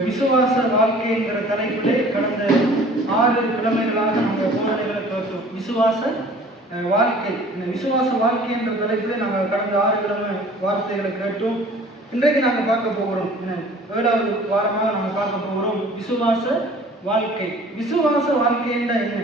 விசுவாச வாழ்க்கை என்கிற தலைப்பிலே கடந்த 6 கிழமைகளாக நாங்கள் போதனைகளை பார்த்தோம். விசுவாச வாழ்க்கை, இந்த விசுவாச வாழ்க்கை என்ற தலைப்பிலே நாங்கள் கடந்த 6 கிழமை வார்த்தைகளை கேட்டோம். இன்றைக்கு நாங்கள் பார்க்க போகிறோம், 7வது வாரமாக நாங்கள் பார்க்க போகிறோம் விசுவாச வாழ்க்கை. விசுவாச வாழ்க்கை என்றால் என்ன?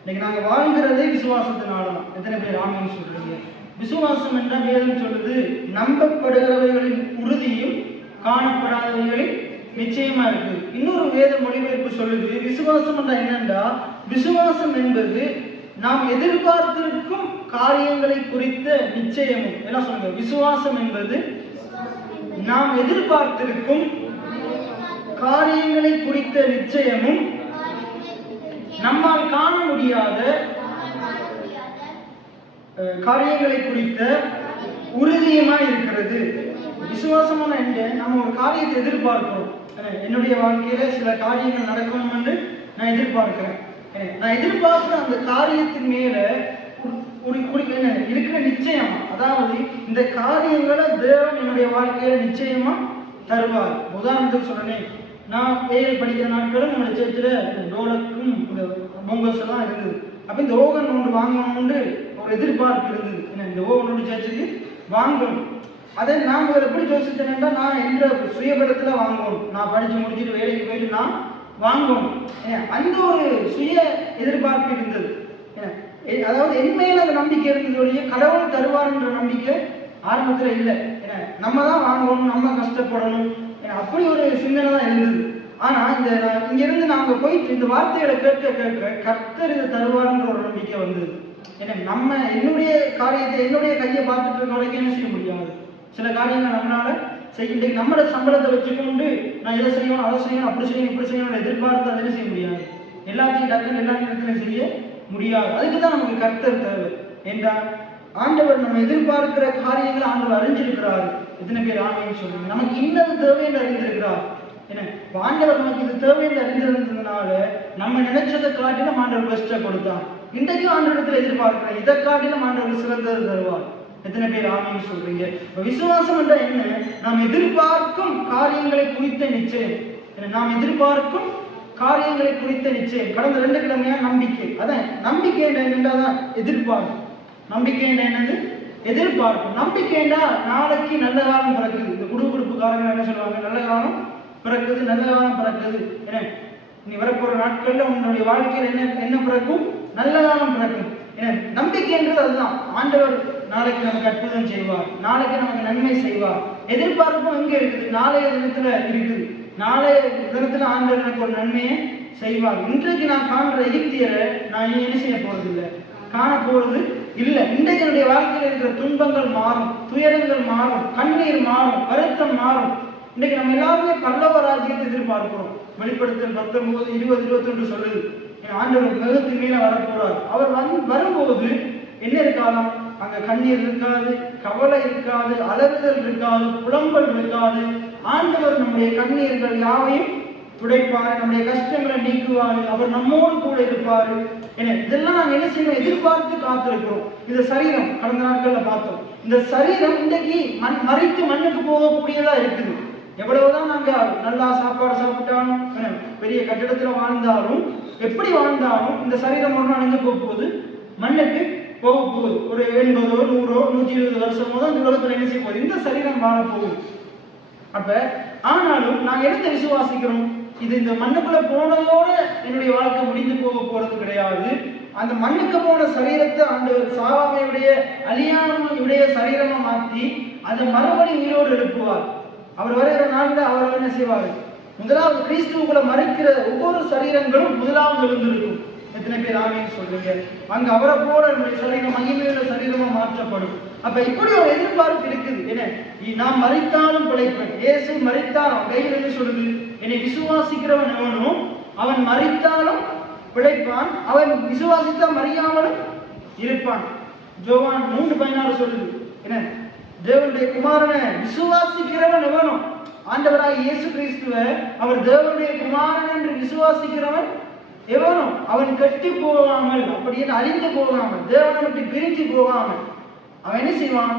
இன்னைக்கு நாங்கள் வாழ்கிறதே விசுவாசத்தினால தான். எத்தனை பேர் ஆமென் சொல்றீங்க? விசுவாசம் என்றால் வேதம் சொல்லுது, நம்பப்படுகிறவைகளின் உறுதியும் காணப்படாதவைகளின் நிச்சயமா இருக்கு. இன்னொரு வேத மொழிபெயர்ப்பு சொல்லுது, விசுவாசம் என்றால் என்னன்னா, விசுவாசம் என்பது நாம் எதிர்பார்த்திருக்கும் காரியங்களை குறித்த நிச்சயமும். என்ன சொல்லுங்க? விசுவாசம் என்பது நாம் எதிர்பார்த்திருக்கும் காரியங்களை குறித்த நிச்சயமும் நம்மால் காண முடியாத காரியங்களை குறித்த உறுதியுமா இருக்கிறது. விசுவாசமான என்ன? நம்ம ஒரு காரியத்தை எதிர்பார்க்கிறோம். என்னுடைய வாழ்க்கையில சில காரியங்கள் நடக்கணும் என்று நான் எதிர்பார்க்கிறேன். நான் எதிர்பார்க்கிற அந்த காரியத்தின் மேல இருக்கிற நிச்சயம், அதாவது இந்த காரியங்களை தேவன் என்னுடைய வாழ்க்கையில நிச்சயமா தருவார். உதாரணத்துக்கு சொல்றேன், நான் ஏஎல் படிக்கிற நாட்களும் நம்மளுடைய சேர்த்துல டோலக்கும் இந்த பொங்கல்ஸ் எல்லாம் இருந்தது. அப்ப இந்த ஓவன் ஒன்று வாங்கணும்னு ஒரு எதிர்பார்ப்பு இருந்தது. இந்த ஓவன் ஒன்று சேர்த்துக்கு வாங்கணும். அதை நான் எப்படி யோசித்தேன்னா, நான் என்ற சுயபலத்தில் வாங்கணும், நான் படித்து முடிச்சுட்டு வேலைக்கு போயிட்டு நான் வாங்கணும், அந்த ஒரு சுய எதிர்பார்ப்பு இருந்தது. அதாவது என் மேல அந்த நம்பிக்கை இருந்ததோடைய கடவுள் தருவார்ன்ற நம்பிக்கை ஆரம்பத்தில் இல்லை. நம்ம தான் வாங்கணும், நம்ம கஷ்டப்படணும், அப்படி ஒரு சிந்தனை தான் இருந்தது. ஆனா இந்த இங்கிருந்து நாங்க போயிட்டு இந்த வார்த்தைகளை கேட்க கர்த்தர் இதை தருவார்ன்ற ஒரு நம்பிக்கை வந்தது. நம்ம என்னுடைய காரியத்தை என்னுடைய கையை பார்த்துட்டு இருக்க வரைக்கும் என்ன செய்ய முடியாது. சில காரியங்கள் நம்மளால செய்ய, நம்மளோட சம்பளத்தை வச்சுக்கொண்டு நான் எதை செய்யணும், அதை செய்யணும், அப்படி செய்யணும், இப்படி செய்யணும் எதிர்பார்த்து அதை செய்ய முடியாது. எல்லாத்தையும் டக்குன்னு எல்லா நேரத்திலையும் செய்ய முடியாது. அதுக்கு தான் நமக்கு கர்த்தர் தேவை. என்றால் ஆண்டவர் நம்ம எதிர்பார்க்கிற காரியங்களை ஆண்டவர் அறிஞ்சிருக்கிறார். எத்தனை பேர் ஆமென் சொல்லுங்க? நமக்கு இன்னது தேவை என்று அறிந்திருக்கிறார். ஆண்டவர் நமக்கு இது தேவை என்று அறிந்திருந்ததுனால நம்ம நினைச்சதை காட்டிலும் ஆண்டவர் பெஸ்ட்டை கொடுத்தார். இன்றைக்கும் ஆண்டவரிடத்தில் எதிர்பார்க்கிறேன், இதை காட்டிலும் ஆண்டவர் சிறந்தது தருவார். எத்தனை பேர் ஆமென் சொல்றீங்க? விசுவாசம் என்றால் என்ன? நாம் எதிர்பார்க்கும் காரியங்களை குறித்த நிச்சயம். நாம் எதிர்பார்க்கும் காரியங்களை குறித்த நிச்சயம். கடந்த 2 கிழமையா நம்பிக்கை. அதான் நம்பிக்கை என்றாதான் எதிர்பார்க்கும். நம்பிக்கை என்னது? எதிர்பார்க்கும். நம்பிக்கை என்றால் நாளைக்கு நல்ல காலம் பிறக்குது. இந்த குடும்ப காரங்க என்ன சொல்லுவாங்க? நல்ல காலம் பிறக்குது, நல்ல காலம் பிறக்குது. நீ வரப்போற நாட்கள்ல உன்னுடைய வாழ்க்கையில் என்ன பிறக்கும்? நல்ல காலம் பிறக்கும். நம்பிக்கை என்றது அதுதான். ஆண்டவர் நாளைக்கு நமக்கு அற்புதம் செய்வார், நாளைக்கு நமக்கு நன்மை செய்வார். எதிர்பார்ப்பும் எங்க இருக்குது? நாளைய தினத்துல இருக்குது. நாளைய தினத்துல ஆண்டவர் எனக்கு ஒரு நன்மையை செய்வார். இன்றைக்கு நான் காண்ற எகிப்தியரை நான் என்ன செய்ய போறது இல்லை, காண போறது இல்லை. இன்றைக்கு என்னுடைய வாழ்க்கையில் இருக்கிற துன்பங்கள் மாறும், துயரங்கள் மாறும், கண்ணீர் மாறும், வருத்தம் மாறும். இன்றைக்கு நம்ம எல்லாருமே பரலோக ராஜ்யத்தை எதிர்பார்க்கிறோம். வெளிப்படுத்தல் 19, 20, 21 சொல்லுது, ஆண்டவர் மேகத்தின் மேல வரப்போறார். அவர் வரும்போது என்ன இருக்காதாம்? அங்க கண்ணீர் இருக்காது, கவலை இருக்காது, அலறுதல் இருக்காது, புலம்பல் இருக்காது. ஆண்டவர் நம்முடைய கண்ணீர்கள் யாவையும் துடைப்பாரு, நம்முடைய கஷ்டங்களை நீக்குவாரு, அவர் நம்மோடு கூட இருப்பாரு. இதெல்லாம் நாங்கள் என்ன செய்யணும்? எதிர்பார்த்து காத்திருக்கிறோம். இந்த சரீரம் கடந்த நாட்கள்ல பார்த்தோம். இந்த சரீரம் இன்றைக்கு மறைத்து மண்ணுக்கு போகக்கூடியதா இருக்குது. எவ்வளவுதான் நாங்க நல்லா சாப்பாடு சாப்பிட்டாலும், பெரிய கட்டிடத்துல வாழ்ந்தாலும், எப்படி வாழ்ந்தாலும் இந்த சரீரம் ஒரு நாள் எங்க போக போகுது? மண்ணுக்கு போக போகுது. ஒரு 80, 100, 120 வருஷமோ தான் இந்த உலகத்துல என்ன செய்ய போகுது? இந்த சரீரம் வாழ போகுது. அப்ப ஆனாலும் நாங்க எதை விசுவாசிக்கிறோம்? இது இந்த மண்ணுக்குள்ள போனதோட என்னுடைய வாழ்க்கை முடிந்து போக போறது கிடையாது. அந்த மண்ணுக்கு போன சரீரத்தை ஆண்டவர் சாவாமையுடைய அழியாமையுடைய சரீரமா மாற்றி அதை மறுபடி உயிரோடு எழுப்புவார். அவர் வருகிற நாள்ல அவர் என்ன செய்வார்? முதலாவது கிறிஸ்துவுக்குள்ள மறைக்கிற ஒவ்வொரு சரீரங்களும் முதலாவது எழுந்திருக்கும். எத்தனை பேர் ஆமென் சொல்றீங்க? அங்க அவரை போல நம்முடைய சரீரம் மகிமையுள்ள சரீரமா மாற்றப்படும். அப்ப இப்படி ஒரு எதிர்பார்ப்பு இருக்குது. நாம் மரித்தாலும் பிழைப்பேன். இயேசு மரித்தார், அவன் கையில் என்ன சொல்லுது? என்னை விசுவாசிக்கிறவன் எவனும் அவன் மரித்தாலும் பிழைப்பான், அவன் விசுவாசித்தா மறியாமலும் இருப்பான். யோவான் 3:16 சொல்லுது. தேவனுடைய குமாரனை விசுவாசிக்கிறவன் எவனும், ஆண்டவராக இயேசு கிறிஸ்துவ அவர் தேவனுடைய குமாரன் என்று விசுவாசிக்கிறவன் எவனும் அவன் கெட்டு போகாமல், அப்படியே அழிந்து போகாமல், தேவனை விட்டு பிரிஞ்சு போகாமல் அவன் என்ன செய்வான்?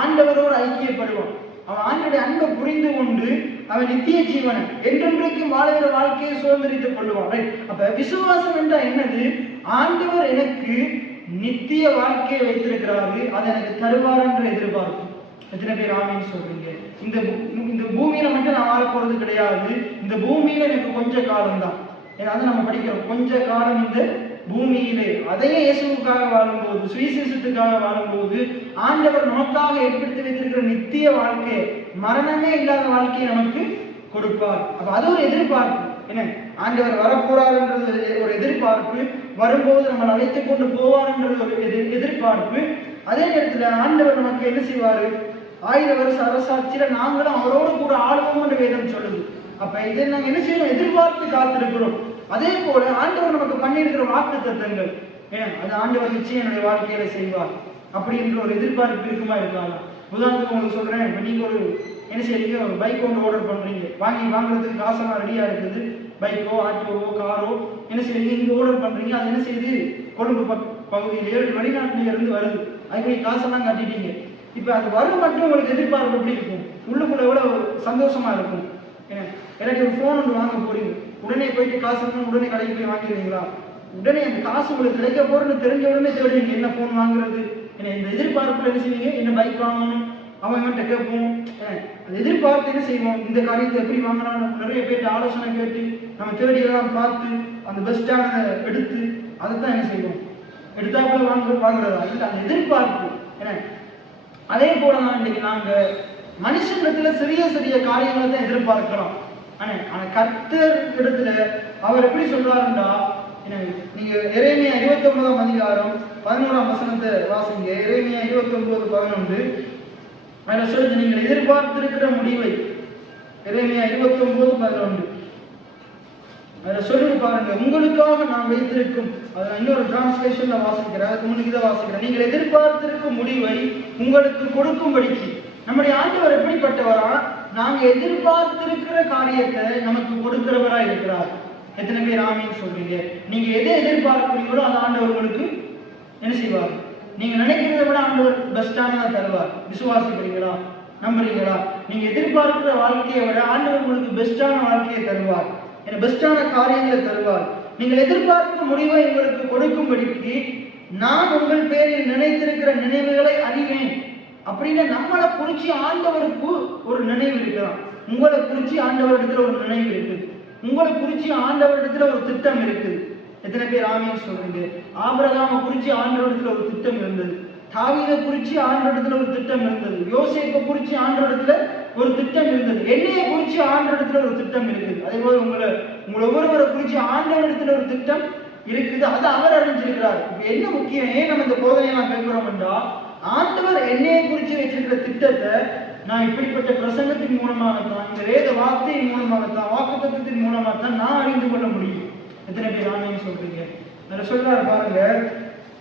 ஆண்டவரோடு ஐக்கியப்படுவான். அவன் ஆண்டவருடைய அன்பை புரிந்து கொண்டு அவன் நித்திய ஜீவன் என்றென்றைக்கும் வாழ்கிற வாழ்க்கையை சுதந்திரித்துக் கொள்வான். அப்ப விசுவாசம் என்றால் என்னது? ஆண்டவர் எனக்கு நித்திய வாழ்க்கையை வைத்திருக்கிறாரு, அதை எனக்கு தருவார் என்ற எதிர்பார்ப்பு. எத்தனை பேர் ஆமீன் சொல்றீங்க? இந்த பூமியில மட்டும் நான் வாழ போறது கிடையாது, இந்த பூமியில எனக்கு கொஞ்ச காலம் தான். அதை நம்ம படிக்கிறோம், கொஞ்ச காலம் இந்த பூமியிலே. அதையே இயேசுவுக்காக வாழும்போது, சுவிசேஷத்துக்காக வாழும்போது ஆண்டவர் நமக்காக ஏற்படுத்தி வைத்திருக்கிற நித்திய வாழ்க்கையை, மரணமே இல்லாத வாழ்க்கையை நமக்கு கொடுப்பார். அப்ப அது ஒரு எதிர்பார்ப்பு. என்ன, ஆண்டவர் வரப்போறாருன்றது ஒரு எதிர்பார்ப்பு, வரும்போது நம்ம அழைத்துக் கொண்டு போவார்ன்றது ஒரு எதிர்பார்ப்பு. அதே நேரத்தில் ஆண்டவர் நமக்கு என்ன செய்வாரு? 1000 வருஷ அரசாட்சியில நாங்களும் அவரோடு கூட ஆளுவோம் என்று வேதம் சொல்லுது. அப்ப இதை நாங்க என்ன செய்யணும்? எதிர்பார்த்து காத்திருக்கிறோம். அதே போல ஆண்டவர் நமக்கு பண்ணியிருக்கிற வாக்கு தத்தங்கள், அது ஆண்டவர் நிச்சயம் என்னுடைய வாழ்க்கையில செய்வார் அப்படின்ற ஒரு எதிர்பார்ப்பு இருக்குமா இருக்காங்க? உதாரணத்துக்கு உங்களுக்கு சொல்றேன், இப்ப நீங்க ஒரு என்ன செய்றீங்க? ஒரு பைக் ஒன்று ஆர்டர் பண்றீங்க, வாங்குறதுக்கு காசெல்லாம் ரெடியா இருக்குது, பைக்கோ ஆட்டோவோ காரோ என்ன செய்றீங்க? இங்க ஆர்டர் பண்றீங்க, அது என்ன செய்யுது? கொழும்பு பகுதியிலேயோ வெளிநாட்டில இருந்து வருது, அதுக்கு காசெல்லாம் கட்டிட்டீங்க. இப்ப அது வரும் மட்டும் உங்களுக்கு எதிர்பார்ப்பு எப்படி இருக்கும்? உள்ளுக்குள்ள எவ்வளவு சந்தோஷமா இருக்கும். எனக்கு ஒரு போன் ஒன்று வாங்க போறீங்க, உடனே போயிட்டு காசு உடனே கடைக்கு போய் வாங்கிடுவீங்களா? உடனே அந்த காசு உங்களுக்கு கிடைக்க போறன்னு தெரிஞ்ச உடனே தேடுவீங்க என்ன போன் வாங்குறது. இந்த எதிர்பார்ப்புல என்ன செய்வீங்க? என்ன பைக் வாங்கணும், அவன்கிட்ட கேட்போம். அந்த எதிர்பார்த்து என்ன செய்வோம்? இந்த காரியத்தை எப்படி வாங்கணும் நிறைய பேர்ட்டு ஆலோசனை கேட்டு நம்ம தேடி எல்லாம் பார்த்து அந்த பெஸ்டான எடுத்து அதைத்தான் என்ன செய்வோம்? எடுத்தாப்புல வாங்குறதா இல்லை, அந்த எதிர்பார்ப்பு. அதே போலதான் இன்னைக்கு நாங்க மனுஷனிடத்துல சிறிய சிறிய காரியங்களை தான் எதிர்பார்க்கிறோம். ஆனா கர்த்தர் இடத்துல அவர் எப்படி சொல்றாருன்னா, நீங்க எரேமியா 29ஆம் அதிகாரம் 11ஆம் வசனத்தை வாசிங்க. எரேமியா 29:11 அதுல சொல்லுது, நீங்கள் எதிர்பார்த்திருக்கிற முடிவை. எரேமியா 29:11 அதுல சொல்லி பாருங்க, உங்களுக்காக நான் வைத்திருக்கும், அதை இன்னொரு டிரான்ஸ்லேஷன்ல வாசிக்கிறேன், அதுக்கு முன்னுக்கு இதை வாசிக்கிறேன். நீங்கள் எதிர்பார்த்திருக்கும் முடிவை உங்களுக்கு கொடுக்கும்படிக்கு. நம்முடைய ஆண்டவர் எப்படிப்பட்டவரா? நாங்க எதிர்பார்த்திருக்கிற காரியத்தை நமக்கு கொடுக்கிறவரா இருக்கிறார். எத்தனை பேர் ஆமீன் சொல்றீங்க? நீங்க எதை எதிர்பார்க்கிறீங்களோ அந்த ஆண்டவர் உங்களுக்கு என்ன செய்வார்? நீங்க நினைக்கிறத விட ஆண்டவர் பெஸ்டானதா தருவார். விசுவாசிக்கிறீங்களா? நம்புறீங்களா? நீங்க எதிர்பார்க்கிற வாழ்க்கையை விட ஆண்டவர் உங்களுக்கு பெஸ்டான வாழ்க்கையை தருவார், பெஸ்டான காரியங்களை தருவார். நீங்கள் எதிர்பார்க்கும் முடிவை உங்களுக்கு கொடுக்கும்படிக்கு நான் உங்கள் பேரில் நினைத்திருக்கிற நினைவுகளை அறிவேன். அப்படின்னு நம்மளை குறிச்சு ஆண்டவருக்கு ஒரு நினைவு இருக்கிறான். உங்களை குறிச்சு ஆண்டவரிடத்துல ஒரு நினைவு இருக்குது, உங்களை குறிச்சு ஆண்டவரிடத்துல ஒரு திட்டம் இருக்குது. எத்தனை பேர் ஆமீன் சொல்றீங்க? ஆபிரகாமை குறிச்சு ஆண்டவரிடத்துல ஒரு திட்டம் இருந்தது, தாவீதை குறிச்சு ஆண்டவரிடத்துல ஒரு திட்டம் இருந்தது, யோசேப்பை குறிச்சு ஆண்டவரிடத்துல ஒரு திட்டம் இருந்தது, என்னையை குறிச்சு ஆண்டவரிடத்துல ஒரு திட்டம் இருக்குது. அதே போல உங்களை ஒவ்வொருவரை குறிச்சு ஆண்டவரிடத்துல ஒரு திட்டம் இருக்குது, அதை அவர் அறிஞ்சிருக்கிறார். இப்ப என்ன முக்கியம்? ஏன் நம்ம இந்த போதனையை நான் கேட்கிறோம் என்றால், ஆண்டவர் என்னையை குறிச்சு வச்சிருக்கிற திட்டத்தை நான் இப்படிப்பட்ட பிரசங்கத்தின் மூலமாகத்தான், இந்த வேத வார்த்தையின் மூலமாகத்தான், வாக்குத்தத்தத்தின் மூலமாகத்தான் நான் அறிந்து கொள்ள முடியும். எத்தனை பேர் ஆமீன் சொல்றீங்க? அதில் சொல்றாரு பாருங்க,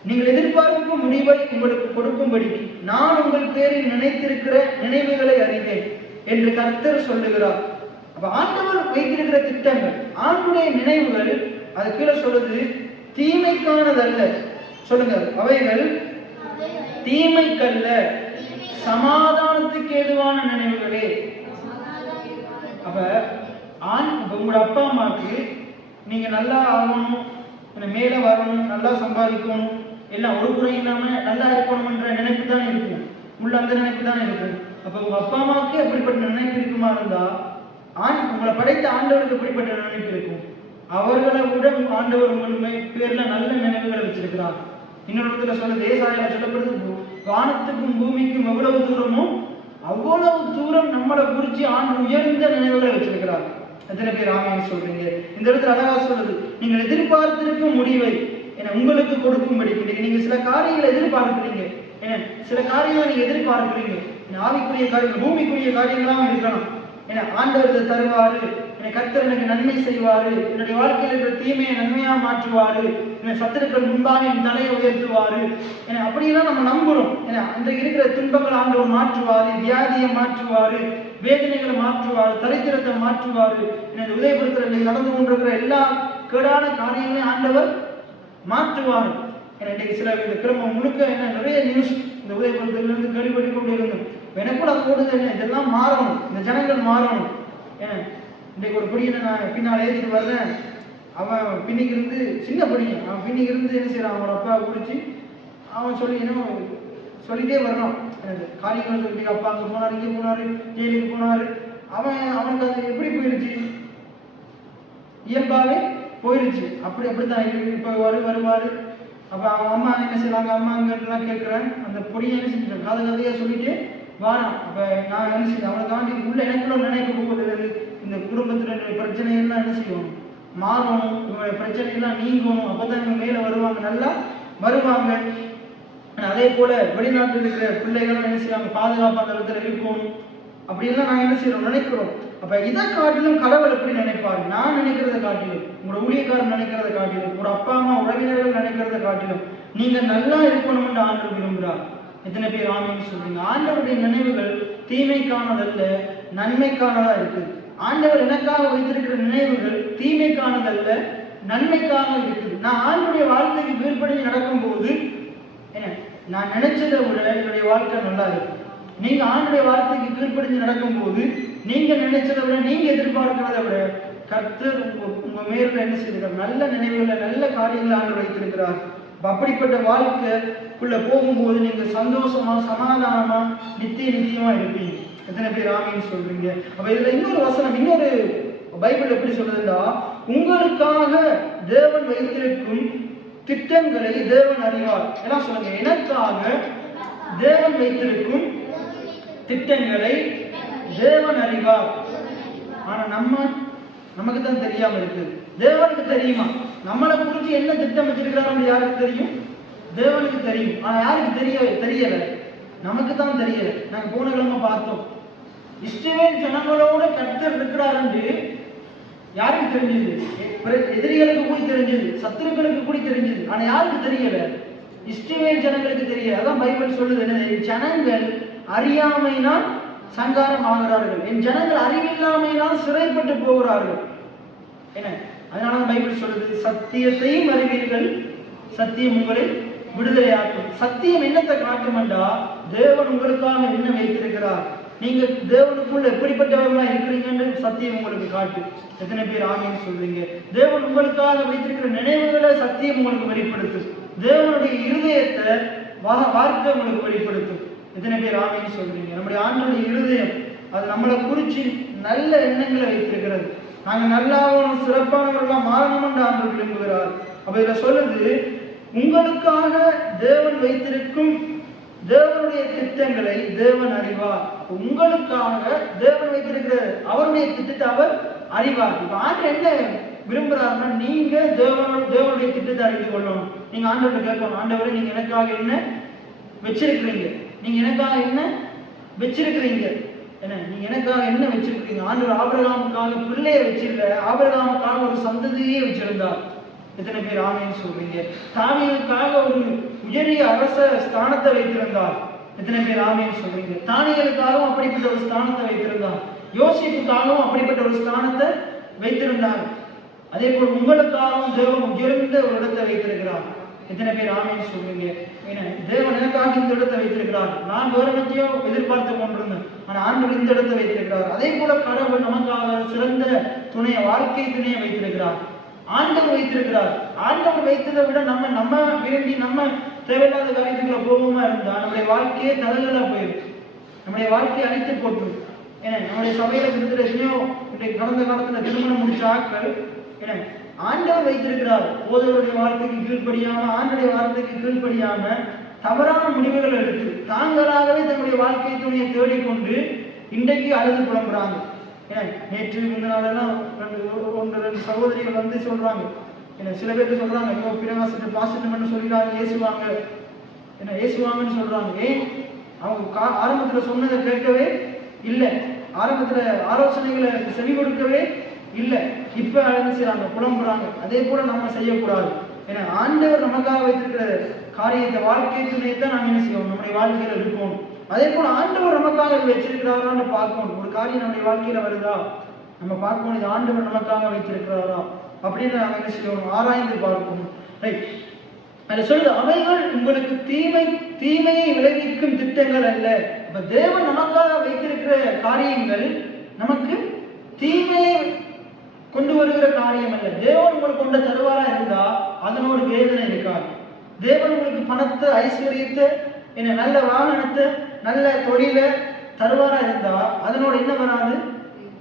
நீங்கள் எதிர்பார்க்கும் முடிவை உங்களுக்கு கொடுக்கும்படிக்கு நான் உங்கள் பேரில் நினைத்திருக்கிற நினைவுகளை அறிவேன் என்று கர்த்தர் சொல்லுகிறார். அப்ப ஆண்டவர் வைத்திருக்கிற திட்டங்கள், ஆண்டுடைய நினைவுகள், அது கீழே சொல்லுது, தீமைக்கானதல்ல. சொல்லுங்க, அவைகள் தீமைக்கல்ல, சமாதானத்துக்கு ஏதுவான நினைவுகளே. அப்ப உங்களோட அப்பா அம்மாவுக்கு நீங்க நல்லா ஆகணும், மேல வரணும், நல்லா சம்பாதிக்கணும், எல்லாம் ஒரு குறை இல்லாம நல்லா இருக்கணும்ன்ற நினைப்பு தான் இருக்கும், உள்ள அந்த நினைப்பு தான் இருக்கும். அப்ப உங்க அப்பா அம்மாவுக்கு எப்படிப்பட்ட நினைப்பு இருக்குமா இருந்தா, உங்களை படைத்த ஆண்டவருக்கு எப்படிப்பட்ட நினைப்பு இருக்கும்? அவர்களை விட ஆண்டவர் உங்களுமே பேர்ல நல்ல நினைவுகளை வச்சிருக்கிறார். இன்னொரு இடத்துல சொல்லுது, ஏசாயால சொல்லப்படுது, வானத்துக்கும் பூமிக்கும் எவ்வளவு தூரமோ அவ்வளவு தூரம் நம்மளை குறிச்சு ஆண்டு உயர்ந்த நினைவுகளை வச்சிருக்கிறார். எத்தனை பேர் ஆமீன் சொல்றீங்க? இந்த இடத்துல அழகா சொல்லுது, நீங்கள் எதிர்பார்த்திருக்கும் முடிவை உங்களுக்கு கொடுக்கும்படி. நீங்க சில காரியங்களை எதிர்பார்க்கிறீங்க, சில காரியங்களை நீங்க எதிர்பார்க்கிறீங்க, ஆவிக்குரிய காரியங்கள், பூமிக்குரிய காரியங்களாம் இருக்கணும். ஆண்டவர் இதை தருவாரு, கர்த்தர் எனக்கு நன்மை செய்வாரு, என்னுடைய வாழ்க்கையில் இருக்கிற தீமையை நன்மையா மாற்றுவாரு, சத்துருக்கள் முன்பாக என் தலையை உயர்த்துவாரு, அப்படியெல்லாம் நம்ம நம்புறோம். அன்றைக்கு இருக்கிற துன்பங்கள் ஆண்டவர் மாற்றுவாரு, வியாதியை மாற்றுவாரு, வேதனைகளை மாற்றுவாரு, தரித்திரத்தை மாற்றுவாரு, உதயபுரத்தில் நடந்து கொண்டிருக்கிற எல்லா கேடான காரியங்களையும் ஆண்டவர் மாற்றுவார். இன்னைக்கு சில இந்த கிரமம் முழுக்க நிறைய நியூஸ் இந்த உதயபுரத்திலிருந்து கேள்விப்பட்டு கொண்டு இருந்தோம். எனக்குள்ள போடுது, இதெல்லாம் மாறணும், இந்த ஜனங்கள் மாறணும், ஏன்னா இன்றைக்கு ஒரு பொடியனை நான் பின்னால் ஏற்றிட்டு வர்றேன், அவன் பின்னிக்கு இருந்து சின்ன பொடியன், அவன் பின்னிக்கு இருந்து என்ன செய்யறான், அவனோட அப்பா குறிச்சு அவன் சொல்லி இன்னும் சொல்லிட்டே வர்றான், காரியங்கள் சொல்லிட்டு அப்பா அங்கே போனார், இங்கே போனார், ஜெயிலுக்கு போனார். அவனுக்கு அது எப்படி போயிடுச்சு, இயல்பாவே போயிடுச்சு. அப்படித்தான் இப்போ வருவார். அப்போ அவன் அம்மா என்ன செய்யறாங்க, அம்மாங்கெல்லாம் கேட்குறேன். அந்த பொடியை என்ன செஞ்சுட்டேன், கதையா சொல்லிட்டு வாரான். அப்போ நான் என்ன செய்யணும், அவனை தாண்டி உள்ள எனக்குள்ள நினைக்க போகிறது, இந்த குடும்பத்தில் பிரச்சனைகள்லாம் என்ன செய்யணும், மாறணும், இவங்க பிரச்சனைகள்லாம் நீங்கணும். அப்போதான் இவங்க மேலே வருவாங்க, நல்லா வருவாங்க. அதே போல வெளிநாட்டில் இருக்கிற பிள்ளைகளும் என்ன செய்வாங்க, பாதுகாப்பான இடத்துல இருக்கணும். அப்படியெல்லாம் நாங்கள் என்ன செய்யறோம், நினைக்கிறோம். அப்ப இதை காட்டிலும் கடவுள் எப்படி நினைப்பாரு, நான் நினைக்கிறத காட்டிலும், உங்களோட ஊழியக்காரன் நினைக்கிறத காட்டிலும், உங்களோட அப்பா அம்மா உறவினர்கள் நினைக்கிறத காட்டிலும் நீங்க நல்லா இருக்கணும்னு ஆண்டவர் விரும்புகிறார். எத்தனை பேர் ஆமீன்னு சொல்றீங்க? ஆண்டவருடைய நினைவுகள் தீமைக்கானதல்ல, நன்மைக்கானதா இருக்கு. ஆண்டவர் எனக்காக வைத்திருக்கிற நினைவுகள் தீமைக்கானதல்ல, நன்மைக்காக இருக்குது. நான் ஆண்டவருடைய வாழ்க்கைக்கு கீழ்ப்படிஞ்சு நடக்கும் போது நான் நினைச்சதை விட என்னுடைய வாழ்க்கை நல்லா இருக்கு. நீங்க ஆண்டுடைய வார்த்தைக்கு கீழ்ப்படிஞ்சு நடக்கும் போது நீங்க நினைச்சதை விட, நீங்க எதிர்பார்க்கிறத விட கர்த்தர் உங்க மேல என்ன செய்திருக்கார், நல்ல நினைவுகளை நல்ல காரியங்களை ஆண்டு வைத்திருக்கிறார். அப்படிப்பட்ட வாழ்க்கைக்குள்ள போகும்போது நீங்க சந்தோஷமா சமாதானமா நித்தியமா இருப்பீங்க. எத்தனை பேர் ஆமீன்னு சொல்றீங்க? அப்ப இதுல இன்னொரு வசனம், இன்னொரு பைபிள் எப்படி சொல்றதுன்னா, உங்களுக்காக தேவன் வைத்திருக்கும் திட்டங்களை தேவன் அறிவார். எல்லாம் சொல்லுங்க, எனக்காக தேவன் வைத்திருக்கும் திட்டங்களை தேவன் அறிவார். ஆனா நமக்கு தான் தெரியாம இருக்கு. தேவனுக்கு தெரியுமா நம்மளை குறித்து என்ன திட்டம் வச்சிருக்கிறாரு? யாருக்கு தெரியும்? தேவனுக்கு தெரியும். ஆனா யாருக்கு தெரியல? நமக்கு தான் தெரியல. நாங்க போன கிழமை பார்த்தோம், இஸ்ரவேல் ஜனங்களோட கர்த்தர் இருக்கிறாரு யாருக்கு தெரிஞ்சது? எதிரிகளுக்கு கூட தெரிஞ்சது, சத்துருக்களுக்கு கூட தெரிஞ்சது. ஆனா யாருக்கு தெரியல? இஸ்ரவேல் ஜனங்களுக்கு தெரியல. அதான் பைபிள் சொல்லுது, என்னது? ஜனங்கள் அறியாமையினால் சங்காரம் ஆகிறார்கள், என் ஜனங்கள் அறிவில்லாமையினால் சிறைப்பட்டு போகிறார்கள். என்ன? அதனாலதான் பைபிள் சொல்லுது, சத்தியத்தையும் அறிவீர்கள், சத்தியம் உங்களை விடுதலையாக்கும். சத்தியம் என்னத்தை காட்டுமெண்டா, தேவன் உங்களுக்காக என்ன வைத்திருக்கிறார், நீங்க தேவனுக்குள்ள எப்படிப்பட்டவர்களா இருக்கிறீங்கன்னு சத்தியம் உங்களுக்கு காட்டு. எத்தனை பேர் ஆமீன்னு சொல்றீங்க? தேவன் உங்களுக்காக வைத்திருக்கிற நினைவுகளை சத்தியம் உங்களுக்கு வெளிப்படுத்தும். தேவனுடைய இருதயத்தை வார்த்தை உங்களுக்கு வெளிப்படுத்தும். எத்தனை பேர் ஆமீன்னு சொல்றீங்க? நம்முடைய ஆண்டோடைய இருதயம் அது நம்மளை குறிச்சு நல்ல எண்ணங்களை வைத்திருக்கிறது. நாங்க நல்லாவும் சிறப்பானவர்களா மாறணும் என்று ஆண்டு விரும்புகிறார். அப்ப இதுல சொல்லுது, உங்களுக்காக தேவன் வைத்திருக்கும் தேவனுடைய திட்டங்களை தேவன் அறிவார். உங்களுக்காக தேவன் வைத்திருக்கிற அவருடைய திட்டத்தை அவர் அறிவார். இப்ப ஆண்டு என்ன விரும்புறாருன்னா, நீங்க தேவனுடைய திட்டத்தை அறிந்து கொள்ளணும். நீங்க ஆண்டவரை கேட்கணும், ஆண்டவரை நீங்க எனக்காக என்ன வச்சிருக்கிறீங்க, நீங்க எனக்காக என்ன வச்சிருக்கிறீங்க, என்ன நீங்க எனக்காக என்ன வச்சிருக்கிறீங்க? ஆண்டவர் ஆபிரகாமுக்காக பிள்ளையை வச்சிருக்க, ஆபிரகாமுக்காக ஒரு சந்ததியே வச்சிருந்தார். எத்தனை பேர் ஆமீன்னு சொல்றீங்க? தானியலுக்காக ஒரு உயரிய அரச ஸ்தானத்தை வைத்திருந்தார். எத்தனை பேர் ஆமீன்னு சொல்றீங்க? தானியலுக்காகவும் அப்படிப்பட்ட ஒரு ஸ்தானத்தை வைத்திருந்தார். யோசிப்புக்காகவும் அப்படிப்பட்ட ஒரு ஸ்தானத்தை வைத்திருந்தார். அதே போல் உங்களுக்காகவும் தேவன் உயர்ந்த ஒரு இடத்தை வைத்திருக்கிறார். எத்தனை பேர் ஆமீன்னு சொல்றீங்க? ஏன்னா தேவன் எனக்காக இந்த இடத்தை வைத்திருக்கிறார். நான் வேற இடத்தையோ எதிர்பார்த்து கொண்டிருந்தேன், ஆனா ஆண்டவர் இந்த இடத்தை வைத்திருக்கிறார். அதே போல கடவுள் நமக்காக சிறந்த துணையை, வாழ்க்கை துணையை வைத்திருக்கிறார். ஆண்டவர் வைத்திருக்கிறார். ஆண்டவர் வைத்ததை விட நம்ம விரும்பி நம்ம தேவையில்லாத காரியத்துக்குள்ள போகமா இருந்தா நம்முடைய வாழ்க்கையே தலைகளா போயிடும், நம்முடைய வாழ்க்கையை அழித்து போட்டு. ஏன்னா நம்முடைய சபையில இருக்கிற எத்தனையோ கடந்த காலத்துல திருமணம் முடிச்ச ஆட்கள் என்ன ஆண்டவர் வைத்திருக்கிறார். போதவருடைய வார்த்தைக்கு கீழ்ப்படியாம, ஆண்டுடைய வார்த்தைக்கு கீழ்ப்படியாம தவறான முடிவுகள் எடுத்து தாங்களாகவே தன்னுடைய வாழ்க்கை துணையை தேடிக்கொண்டு இன்றைக்கு அழுது புலம்புறாங்க. நேற்று இந்த நாளெல்லாம் ரெண்டு சகோதரிகள் வந்து சொல்றாங்க, என்ன சில பேருக்கு சொல்றாங்க, ஐயோ பிரகாசத்தை பாசிட்டிவ்னு சொல்லிடுறாங்க, ஏசுவாங்க, என்ன ஏசுவாங்கன்னு சொல்றாங்க. ஏன்? அவங்க ஆரம்பத்துல சொன்னதை கேட்கவே இல்லை, ஆரம்பத்துல ஆலோசனைகளை செவி கொடுக்கவே இல்லை. இப்ப என்ன செய்யறாங்க? புலம்புறாங்க. அதே போல நம்ம செய்யக்கூடாது. ஏன்னா ஆண்டவர் நமக்காக வைத்திருக்கிற காரியத்தை, வாழ்க்கை துணையத்தான் நாம என்ன செய்வோம், நம்முடைய வாழ்க்கையில இருக்கணும். அதே போல ஆண்டவர் நமக்காக வச்சிருக்கிறாரான்னு பார்க்கணும். ஒரு காரியம் நம்முடைய வாழ்க்கையில வருதா நம்ம பார்க்கணும், இது ஆண்டவர் நமக்காக வைத்திருக்கிறாரா அப்படின்னு நாம என்ன செய்யணும், ஆராய்ந்து பார்க்கணும். ரைட். அது சொல்லுது, அவைகள் உங்களுக்கு தீமையை விளைவிக்கும் திட்டங்கள் அல்ல. இப்ப தேவன் நமக்காக வைத்திருக்கிற காரியங்கள் நமக்கு தீமையை கொண்டு வருகிற காரியம் அல்ல. தேவன் உங்களுக்கு கொண்ட தருவாரா இருந்தா அதனோட வேதனை இருக்காது. தேவன் உங்களுக்கு பணத்தை, ஐஸ்வர்யத்தை, என்ன நல்ல வாகனத்தை, நல்ல தொழிலை தருவாரா இருந்தா அதனோட என்ன வராது?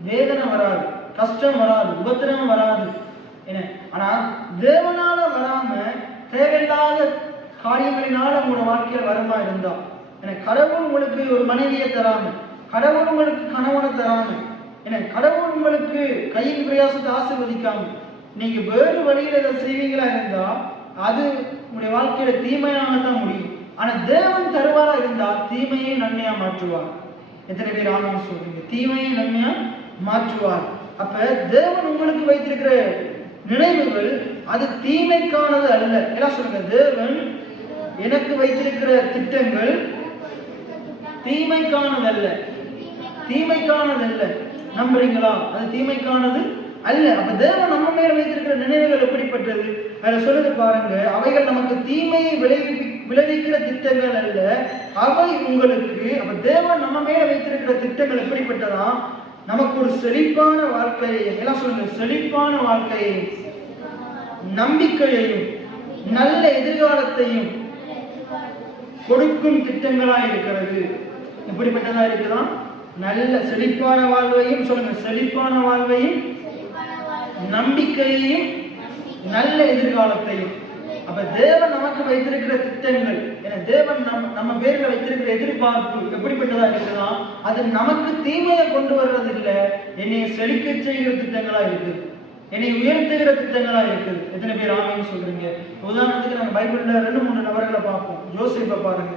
வேதனை வராது, கஷ்டம் வராது, உபத்திரவம் வராது. என்ன ஆனா தேவனால வராம தேவையில்லாத காரியங்களினால உங்களோட வாழ்க்கையில வருமா இருந்தா, கடவுள் உங்களுக்கு ஒரு மனைவியை தராம, கடவுள் உங்களுக்கு கணவனை தராம, கடவுள் உங்களுக்கு கையின் பிரயாசத்தை ஆசீர்வதிக்காம நீங்க வேறு வழியில இதை செய்வீங்களா இருந்தா அது உங்களுடைய வாழ்க்கையில தீமையானதான் முடியும். ஆனா தேவன் தருவாரா இருந்தா தீமையை நன்மையா மாற்றுவார். எத்தனை பேர் ஆமான்னு சொல்றீங்க? தீமையை நன்மையா மாற்றுவார். அப்ப தேவன் உங்களுக்கு வைத்திருக்கிற நினைவுகள் அது தீமைக்கானது அல்ல. எல்லாம் சொல்லுங்க, தேவன் எனக்கு வைத்திருக்கிற திட்டங்கள் தீமைக்கானது அல்ல. தீமைக்கானது அல்ல. நம்புறீங்களா? அது தீமைக்கானது அல்ல. அப்ப தேவன் நம்ம மேல வைத்திருக்கிற நினைவுகள் எப்படிப்பட்டது? அதுல சொல்லுது பாருங்க, அவைகள் நமக்கு தீமையை விளைவிக்கிற திட்டங்கள் அல்ல, அவை உங்களுக்கு. அப்ப தேவன் நம்ம மேல வைத்திருக்கிற திட்டங்கள் எப்படிப்பட்டதா? நமக்கு ஒரு செழிப்பான வாழ்க்கையை, எல்லாம் சொல்லுங்க, செழிப்பான வாழ்க்கையை, நம்பிக்கையையும் நல்ல எதிர்காலத்தையும் கொடுக்கும் திட்டங்களா இருக்கிறது. எப்படிப்பட்டதா இருக்குதான்? நல்ல செழிப்பான வாழ்வையும், சொல்லுங்க, செழிப்பான வாழ்வையும், நம்பிக்கையையும், நல்ல எதிர்காலத்தையும். அப்ப தேவன் நமக்கு வைத்திருக்கிற திட்டங்கள், தேவன் நம்ம பேர்ல வைத்திருக்கிற எதிர்பார்ப்பு எப்படிப்பட்டதா இருக்குதா? அது நமக்கு தீமையை கொண்டு வர்றது இல்லை, என்னை செழிக்க செய்கிற திட்டங்களா இருக்குது, என்னை உயர்த்துகிற திட்டங்களா இருக்குது. எத்தனை பேர் ஆமேன்னு சொல்றீங்க? உதாரணத்துக்கு நம்ம பைபிள்ல 2-3 நபர்களை பார்ப்போம். யோசேப்பை பாருங்க,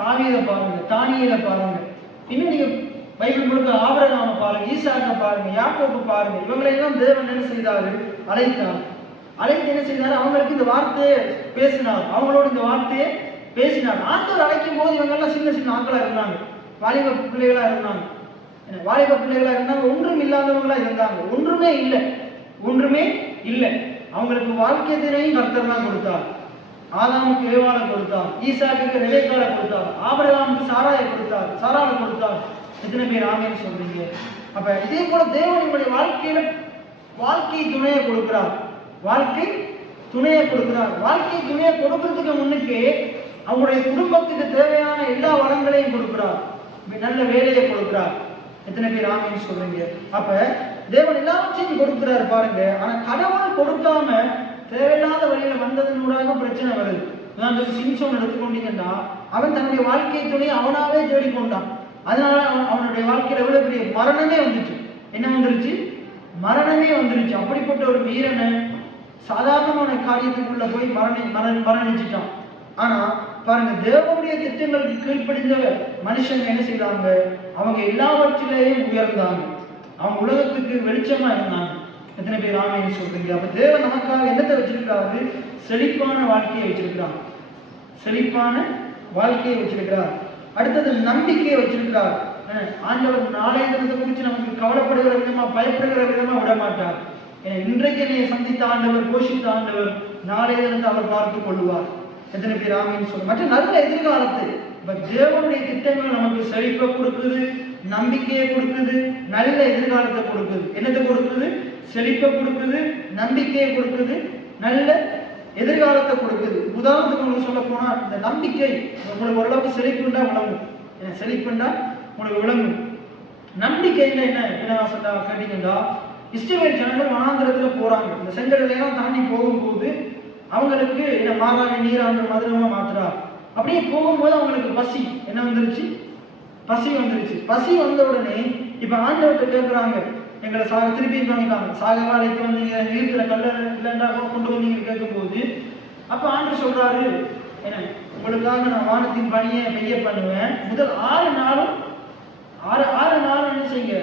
தாவீதை பாருங்க, தானியேலை பாருங்க, இன்னும் நீங்க பைபிள் முழுக்க ஆபிரகாமை பாருங்க, ஈசாக்கை பாருங்க, யாக்கோபை பாருங்க. இவங்களையெல்லாம் தேவன் என்ன செய்தாரு? அழைத்தார். அழைத்து என்ன செய்தார்? அவங்களுக்கு இந்த வார்த்தையை பேசினார், அவங்களோட இந்த வார்த்தையை பேசினார். ஆண்டவர் அழைக்கும் போது இவங்க எல்லாம் சின்ன சின்ன ஆட்களா இருந்தாங்க, வாலிப பிள்ளைகளா இருந்தாங்க. வாலிப பிள்ளைகளா இருந்தாங்க, ஒன்றும் இல்லாதவங்களா இருந்தாங்க. ஒன்றுமே இல்லை, ஒன்றுமே இல்லை. அவங்களுக்கு வாழ்க்கை தினையும் கர்த்தர் தான் கொடுத்தார். ஆதாமுக்கு ஏவாளை கொடுத்தார், ஈசாக்குக்கு ரெபெக்காளை கொடுத்தார், ஆபிரகாமுக்கு சாராயை கொடுத்தார், சாராளை கொடுத்தார். எத்தனை பேர் ஆமேன்னு சொல்றீங்க? அப்ப இதே போல தேவன் உங்களுடைய வாழ்க்கையில வாழ்க்கை துணையை கொடுக்கிறார், வாழ்க்கை துணையை கொடுக்கிறார். வாழ்க்கை துணையை கொடுக்கறதுக்கு முன்னுக்கு அவங்களுடைய குடும்பத்துக்கு தேவையான எல்லா வளங்களையும் கொடுக்கிறார், நல்ல வேலையை கொடுக்கிறார். எத்தனை பேர் ஆமேன்னு சொல்றீங்க? அப்ப தேவன் எல்லாவற்றையும் கொடுக்கிறார் பாருங்க. ஆனா கடவுள் கொடுக்காம தேவையில்லாத வழியில வந்ததனூடாக பிரச்சனை வருது. உதாரணத்துக்கு சிம்சோன் எடுத்துக்கொண்டீங்கன்னா, அவன் தன்னுடைய வாழ்க்கை துணையை அவனாவே தேடிக்கொண்டான். அதனால அவனுடைய வாழ்க்கையில எவ்வளவு பெரிய மரணமே வந்துச்சு. என்ன வந்துருச்சு? மரணமே வந்துருச்சு. அப்படிப்பட்ட ஒரு வீரனை சாதாரணமான காரியத்துக்குள்ள போய் மரணிச்சிட்டான். ஆனா பாருங்க, தேவனுடைய திட்டங்களுக்கு கீழ்ப்படிந்த மனுஷங்க என்ன செய்தாங்க? அவங்க எல்லாவற்றிலேயும் உயர்ந்தாங்க, அவங்க உலகத்துக்கு வெளிச்சமா இருந்தாங்க. எத்தனை பேர் ஆமேன்னு சொல்றீங்க? அப்ப தேவன் நமக்காக என்னத்தை வச்சிருக்காரு? செழிப்பான வாழ்க்கையை வச்சிருக்கிறார், செழிப்பான வாழ்க்கையை வச்சிருக்கிறார். அடுத்தது நம்பிக்கையை வச்சிருக்கிறார். ஆண்டவர் நாளைய தினத்தை குறித்து நமக்கு கவலைப்படுகிற விதமா, பயப்படுகிற விதமா விட மாட்டார். இன்றைக்கு என்னை சந்தித்த ஆண்டவர், போஷித்த ஆண்டவர், நாளைய தினத்தை அவர் பார்த்து கொள்வார். எத்தனை பேர் ஆமேன்னு சொல்ல? மற்ற நல்ல எதிர்காலத்தை, தேவனுடைய திட்டங்கள் நமக்கு செழிப்பை கொடுக்குது, நம்பிக்கையை கொடுக்குது, நல்ல எதிர்காலத்தை கொடுக்குது. என்னத்தை கொடுக்குது? செழிப்பை கொடுக்குது, நம்பிக்கையை கொடுக்குது, நல்ல எதிர்காலத்தை கொடுக்குது. உதாரணத்துக்கு உங்களுக்கு சொல்ல போனா, இந்த நம்பிக்கை உங்களுக்கு ஓரளவுக்கு செழிப்புண்டா விளங்கும். செழிப்புண்டா உங்களுக்கு விளங்கும். நம்பிக்கைன்னா என்ன சொல்ல கேட்டீங்கன்னா, இஸ்ரவேல் ஜனங்கள் வனாந்திரத்துல போறாங்க. இந்த செங்கடலையெல்லாம் தாண்டி போகும்போது அவங்களுக்கு என்ன மாறாக நீராண்டு மதுரமா மாத்துறா. அப்படியே போகும்போது அவங்களுக்கு பசி என்ன வந்துருச்சு? பசி வந்துருச்சு. பசி வந்த உடனே இப்ப ஆண்டவர்கிட்ட கேட்கிறாங்க, எங்களை திருப்பி வாங்கிட்டாங்க, சாகவா அழைத்து வந்தீங்க, நீர்த்துல கல்ல இல்லைண்டா கொண்டு வந்தீங்கன்னு கேட்கும் போது அப்ப ஆண்டவர் சொல்றாரு, என்ன உங்களுக்காக நான் வானத்தின் பணியை பெய்ய பண்ணுவேன். முதல் 6 நாளும் என்ன செய்யுங்க,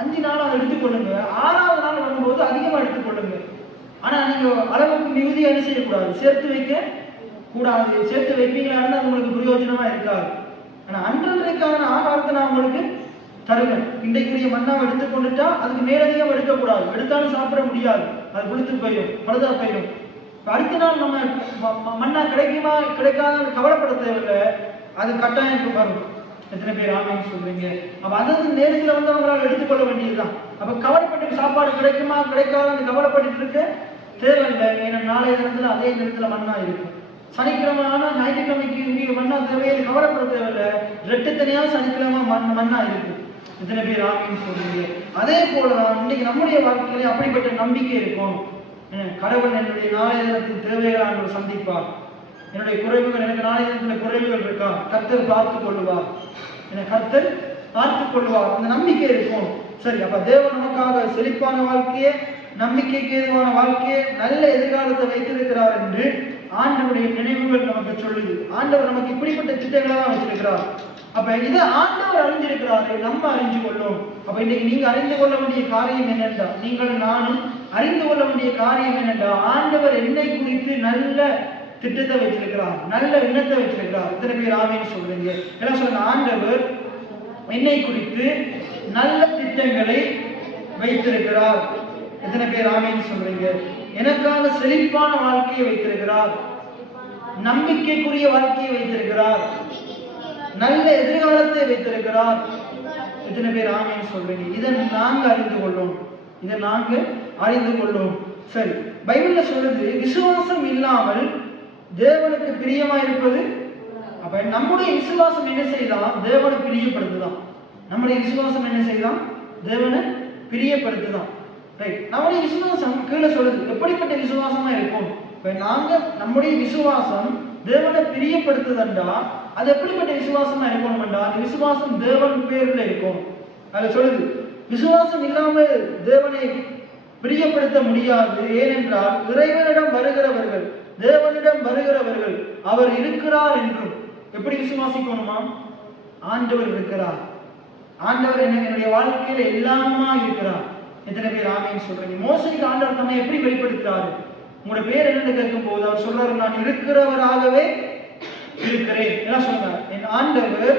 5 நாளும் அதை எடுத்துக்கொள்ளுங்க. 6ஆவது நாள் வரும்போது அதிகமா எடுத்துக்கொள்ளுங்க. ஆனா நீங்க அளவுக்கு மிகுதியா என்ன செய்யக்கூடாது? சேர்த்து வைக்க கூடாது. சேர்த்து வைப்பீங்களா இருந்தால் உங்களுக்கு பிரயோஜனமா இருக்காது. ஆனா அன்றன்றைக்கான ஆகாரத்தை நான் உங்களுக்கு தருவேன். இன்றைக்குரிய மண்ணாவை எடுத்துக்கொண்டுட்டா அதுக்கு மேலதிகம் எடுக்கக்கூடாது. எடுத்தாலும் சாப்பிட முடியாது, அது புளித்து போயிடும், பழுதா போயிடும். அடுத்த நாள் நம்ம மண்ணா கிடைக்குமா கிடைக்காத கவலைப்பட தேவையில்லை, அது கட்டாயம் வரும். எத்தனை பேர் ஆமேன்னு சொல்றீங்க? அப்ப அந்தந்த நேரத்தில் வந்து அவங்களால எடுத்துக்கொள்ள வேண்டியதுதான். அப்ப கவலைப்பட்டு சாப்பாடு கிடைக்குமா கிடைக்காதுன்னு கவலைப்பட்டு இருக்க தேவையில்லை. ஏன்னா நாளைய தினத்துல அதே நேரத்துல மண்ணா இருக்கும். சனிக்கிழமை ஆனா ஞாயிற்றுக்கிழமைக்கு இங்கே மண்ணா தேவையில்லை, கவலைப்பட தேவையில்லை. ரெட்டத்தனையா சனிக்கிழமை மண்ணா இருக்கு. இத்தனை பேர் ஆமீன்னு சொல்றீங்க. அதே போலதான் இன்னைக்கு நம்முடைய வாழ்க்கையிலே அப்படிப்பட்ட நம்பிக்கை இருக்கும். கடவுள் என்னுடைய நாளைய தினத்தின் தேவைகளை ஆண்டவர் சந்திப்பார். என்னுடைய குறைவுகள், எனக்கு நாளைய தினத்துல குறைவுகள் இருக்கா, கர்த்தர் பார்த்துக் கொள்ளுவார். கர்த்தர் பார்த்துக் கொள்வார். அந்த நம்பிக்கை இருக்கும். சரி, அப்ப தேவன் நமக்காக செழிப்பான வாழ்க்கையே, நம்பிக்கைக்கு ஏதுவான வாழ்க்கையே, நல்ல எதிர்காலத்தை வைத்திருக்கிறார் என்று ஆண்டவருடைய நினைவுகள் நமக்கு சொல்லுது. ஆண்டவர் நமக்கு இப்படிப்பட்ட திட்டங்களை தான் வச்சிருக்கிறார். அப்ப இதை ஆண்டவர் அறிஞ்சிருக்கிறாரு, நம்ம அறிஞ்சு கொள்ளும். அப்ப இன்னைக்கு நீங்க அறிந்து கொள்ள வேண்டிய காரியம் என்னென்றா, நீங்கள் நானும் அறிந்து கொள்ள வேண்டிய காரியம் என்னென்றா, ஆண்டவர் என்னை குறித்து நல்ல திட்டத்தை வச்சிருக்கிறார், நல்ல எண்ணத்தை வச்சிருக்கிறார். இத்தனை பேர் ஆமீன்னு சொல்றீங்க. என்ன சொல்லுங்க, ஆண்டவர் என்னை குறித்து நல்ல திட்டங்களை வைத்திருக்கிறார். எத்தனை பேர் ஆமீன்னு சொல்றீங்க? எனக்காக செழிப்பான வாழ்க்கையை வைத்திருக்கிறார், நம்பிக்கைக்குரிய வாழ்க்கையை வைத்திருக்கிறார், நல்ல எதிர்காலத்தை வைத்திருக்கிறார். எத்தனை பேர் ஆமீன்னு சொல்றீங்க? இதை நாங்க அறிந்து கொள்ளும், இதை நாங்க அறிந்து கொள்ளும். சரி, பைபிள்ல சொல்றது விசுவாசம் இல்லாமல் தேவனுக்கு பிரியமா இருப்பது. அப்ப நம்முடைய விசுவாசம் என்ன செய்தான்? தேவனை பிரியப்படுத்துதான். நம்முடைய விசுவாசம் என்ன செய்தான்? தேவனை பிரியப்படுத்துதான். ரைட், நம்முடைய விசுவாசம் கீழே சொல்லுது எப்படிப்பட்ட விசுவாசமா இருக்கும். இப்ப நாங்க நம்முடைய விசுவாசம் தேவனை பிரியப்படுத்துதண்டா அது எப்படிப்பட்ட விசுவாசமா இருக்கணும்டா, அந்த விசுவாசம் தேவன் பேர்ல இருக்கும். அது சொல்லுது விசுவாசம் இல்லாமல் தேவனை பிரியப்படுத்த முடியாது. ஏனென்றால் இறைவனிடம் வருகிறவர்கள், தேவனிடம் வருகிறவர்கள் அவர் இருக்கிறார் என்றும். எப்படி விசுவாசிக்கணுமா? ஆண்டவர் இருக்கிறார், ஆண்டவர் என்னுடைய வாழ்க்கையில எல்லாமா இருக்கிறார். எத்தனை பேர் ஆமீன்னு சொல்றீங்க? மோசேக்கு ஆண்டவர் தன்னை எப்படி வெளிப்படுத்துறாரு? உங்களோட பேர் என்னன்னு கேட்கும் போது அவர் சொல்றாரு, நான் இருக்கிறவராகவே இருக்கிறேன். என்ன சொல்றார்? என் ஆண்டவர்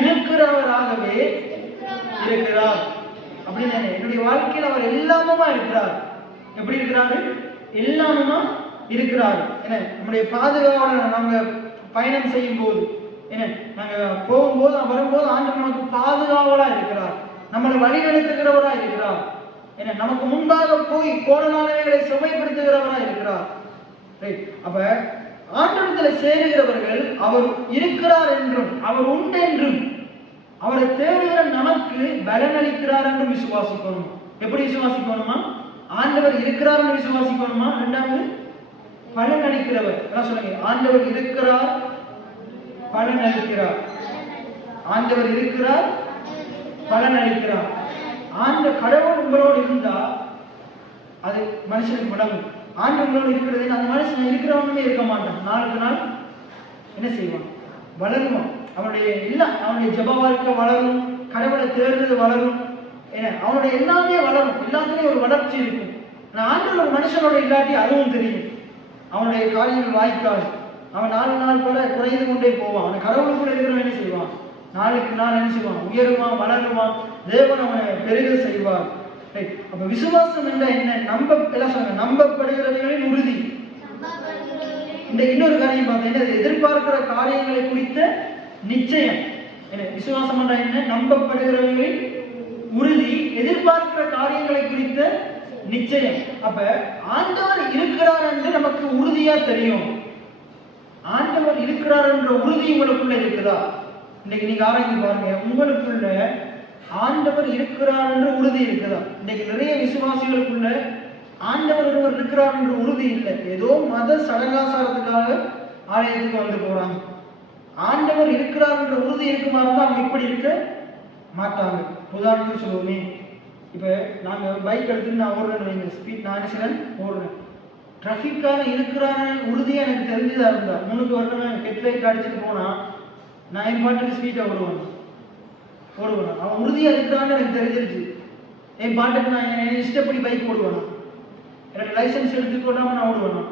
இருக்கிறவராகவே இருக்கிறார். அப்படின்னு என்னுடைய வாழ்க்கையில் அவர் எல்லாமுமா இருக்கிறார். எப்படி இருக்கிறாரு? எல்லாமுமா இருக்கிறார். என்ன நம்முடைய பாதுகாவலர் நாங்க பயணம் செய்யும் போது, என்ன நாங்க போகும்போது வரும்போது ஆண்டவர் நமக்கு பாதுகாவலா இருக்கிறார், நம்மளை வழிநடத்துகிறவரா இருக்கிறார். என்ன நமக்கு முன்பாக போய் கோணலானவைகளை சுவைப்படுத்துகிறவரா இருக்கிறார். அப்ப ஆண்டவரத்தில் சேருகிறவர்கள் அவர் இருக்கிறார் என்றும் அவர் உண்டு என்றும் அவரை தேடுகிற நமக்கு பலன் அளிக்கிறார் என்றும் விசுவாசிக்கணும். எப்படி விசுவாசிக்கணுமா? ஆண்டவர் இருக்கிறார் என்று விசுவாசிக்கணுமா? இரண்டாவது பலன் அளிக்கிறவர். என்ன சொல்லுங்க? ஆண்டவர் இருக்கிறார், பலன் அளிக்கிறார். ஆண்டவர் இருக்கிறார், பலன் அளிக்கிறார். ஆண்ட கடவுள் உங்களோடு இருந்தா அது மனுஷனுக்கு முடங்கும். ஆண்டவங்களோடு இருக்கிறது அந்த மனுஷன் இருக்கிறவனுமே இருக்க மாட்டான். நாளுக்கு நாள் என்ன செய்வான்? வளருவான். அவனுடைய ஜெப வாழ்க்கை வளரும், கடவுளை தேடுறது வளரும். ஏன்னா அவனுடைய எல்லாமே வளரும், எல்லாத்துலேயும் ஒரு வளர்ச்சி இருக்கும். ஆனால் ஆண்டவர் ஒரு மனுஷனோட இல்லாட்டி அதுவும் தெரியும், அவனுடைய காரியங்கள் வாய்க்காது. அவன் நாள் குறைந்து கொண்டே போவான். அவன் கடவுளுக்குள்ள இருக்கிறவன் என்ன செய்வான்? நாளுக்கு நாள் என்ன செய்வான்? உயருவான், வளருவான். தேவன் அவனை பெருக செய்வார். அப்ப விசுவாசம் என்ற என்ன? நம்பப்படுகிறவர்களின் உறுதி. இந்த இன்னொரு காரியம் பார்த்தீங்கன்னா எதிர்பார்க்கிற காரியங்களை குறித்த நிச்சயம். விசுவாசம் என்ற என்ன? நம்பப்படுகிறவர்களின் உறுதி, எதிர்பார்க்கிற காரியங்களை குறித்த நிச்சயம். அப்ப ஆண்டவர் இருக்கிறார் என்று நமக்கு உறுதியா தெரியும். ஆண்டவர் இருக்கிறார் என்ற உறுதி உங்களுக்குள்ள இருக்குதா? இன்னைக்கு நீங்க ஆராய்ந்து பாருங்க, உங்களுக்குள்ள ஆண்டவர் இருக்கிறார் என்ற உறுதி இருக்குதா? இன்னைக்கு நிறைய விசுவாசிகளுக்குள்ள ஆண்டவர் ஒருவர் இருக்கிறார் என்ற உறுதி இல்லை. ஏதோ மத சடங்காசாரத்துக்காக ஆலயத்துக்கு வந்து போறாங்க. ஆண்டவர் இருக்கிறார் என்ற உறுதி இருக்குமா இருந்தா அவங்க இப்படி இருக்க மாட்டாங்க. உதாரணத்துக்கு சொல்லுவோமே, இப்ப நாங்க பைக் எடுத்துட்டு நான் ஓடுறேன்னு வைங்க, ஸ்பீட் நான் சிலன் ஓடுறேன். டிராஃபிக்கான இருக்கிறான உறுதியா எனக்கு தெரிஞ்சுதான் இருந்தா முன்னுக்கு வரணும் ஹெட்லைட் அடிச்சுட்டு போனா நான் என் பாட்டுக்கு ஸ்பீட்டை ஓடுவேன். அவன் உறுதியா இருக்கிறான்னு எனக்கு தெரிஞ்சிருச்சு. என் பாட்டுக்கு நான் என் இஷ்டப்படி பைக் ஓடுவேன். என்னோட லைசன்ஸ் எடுத்துக்கொள்ளாம நான் ஓடுவேன்.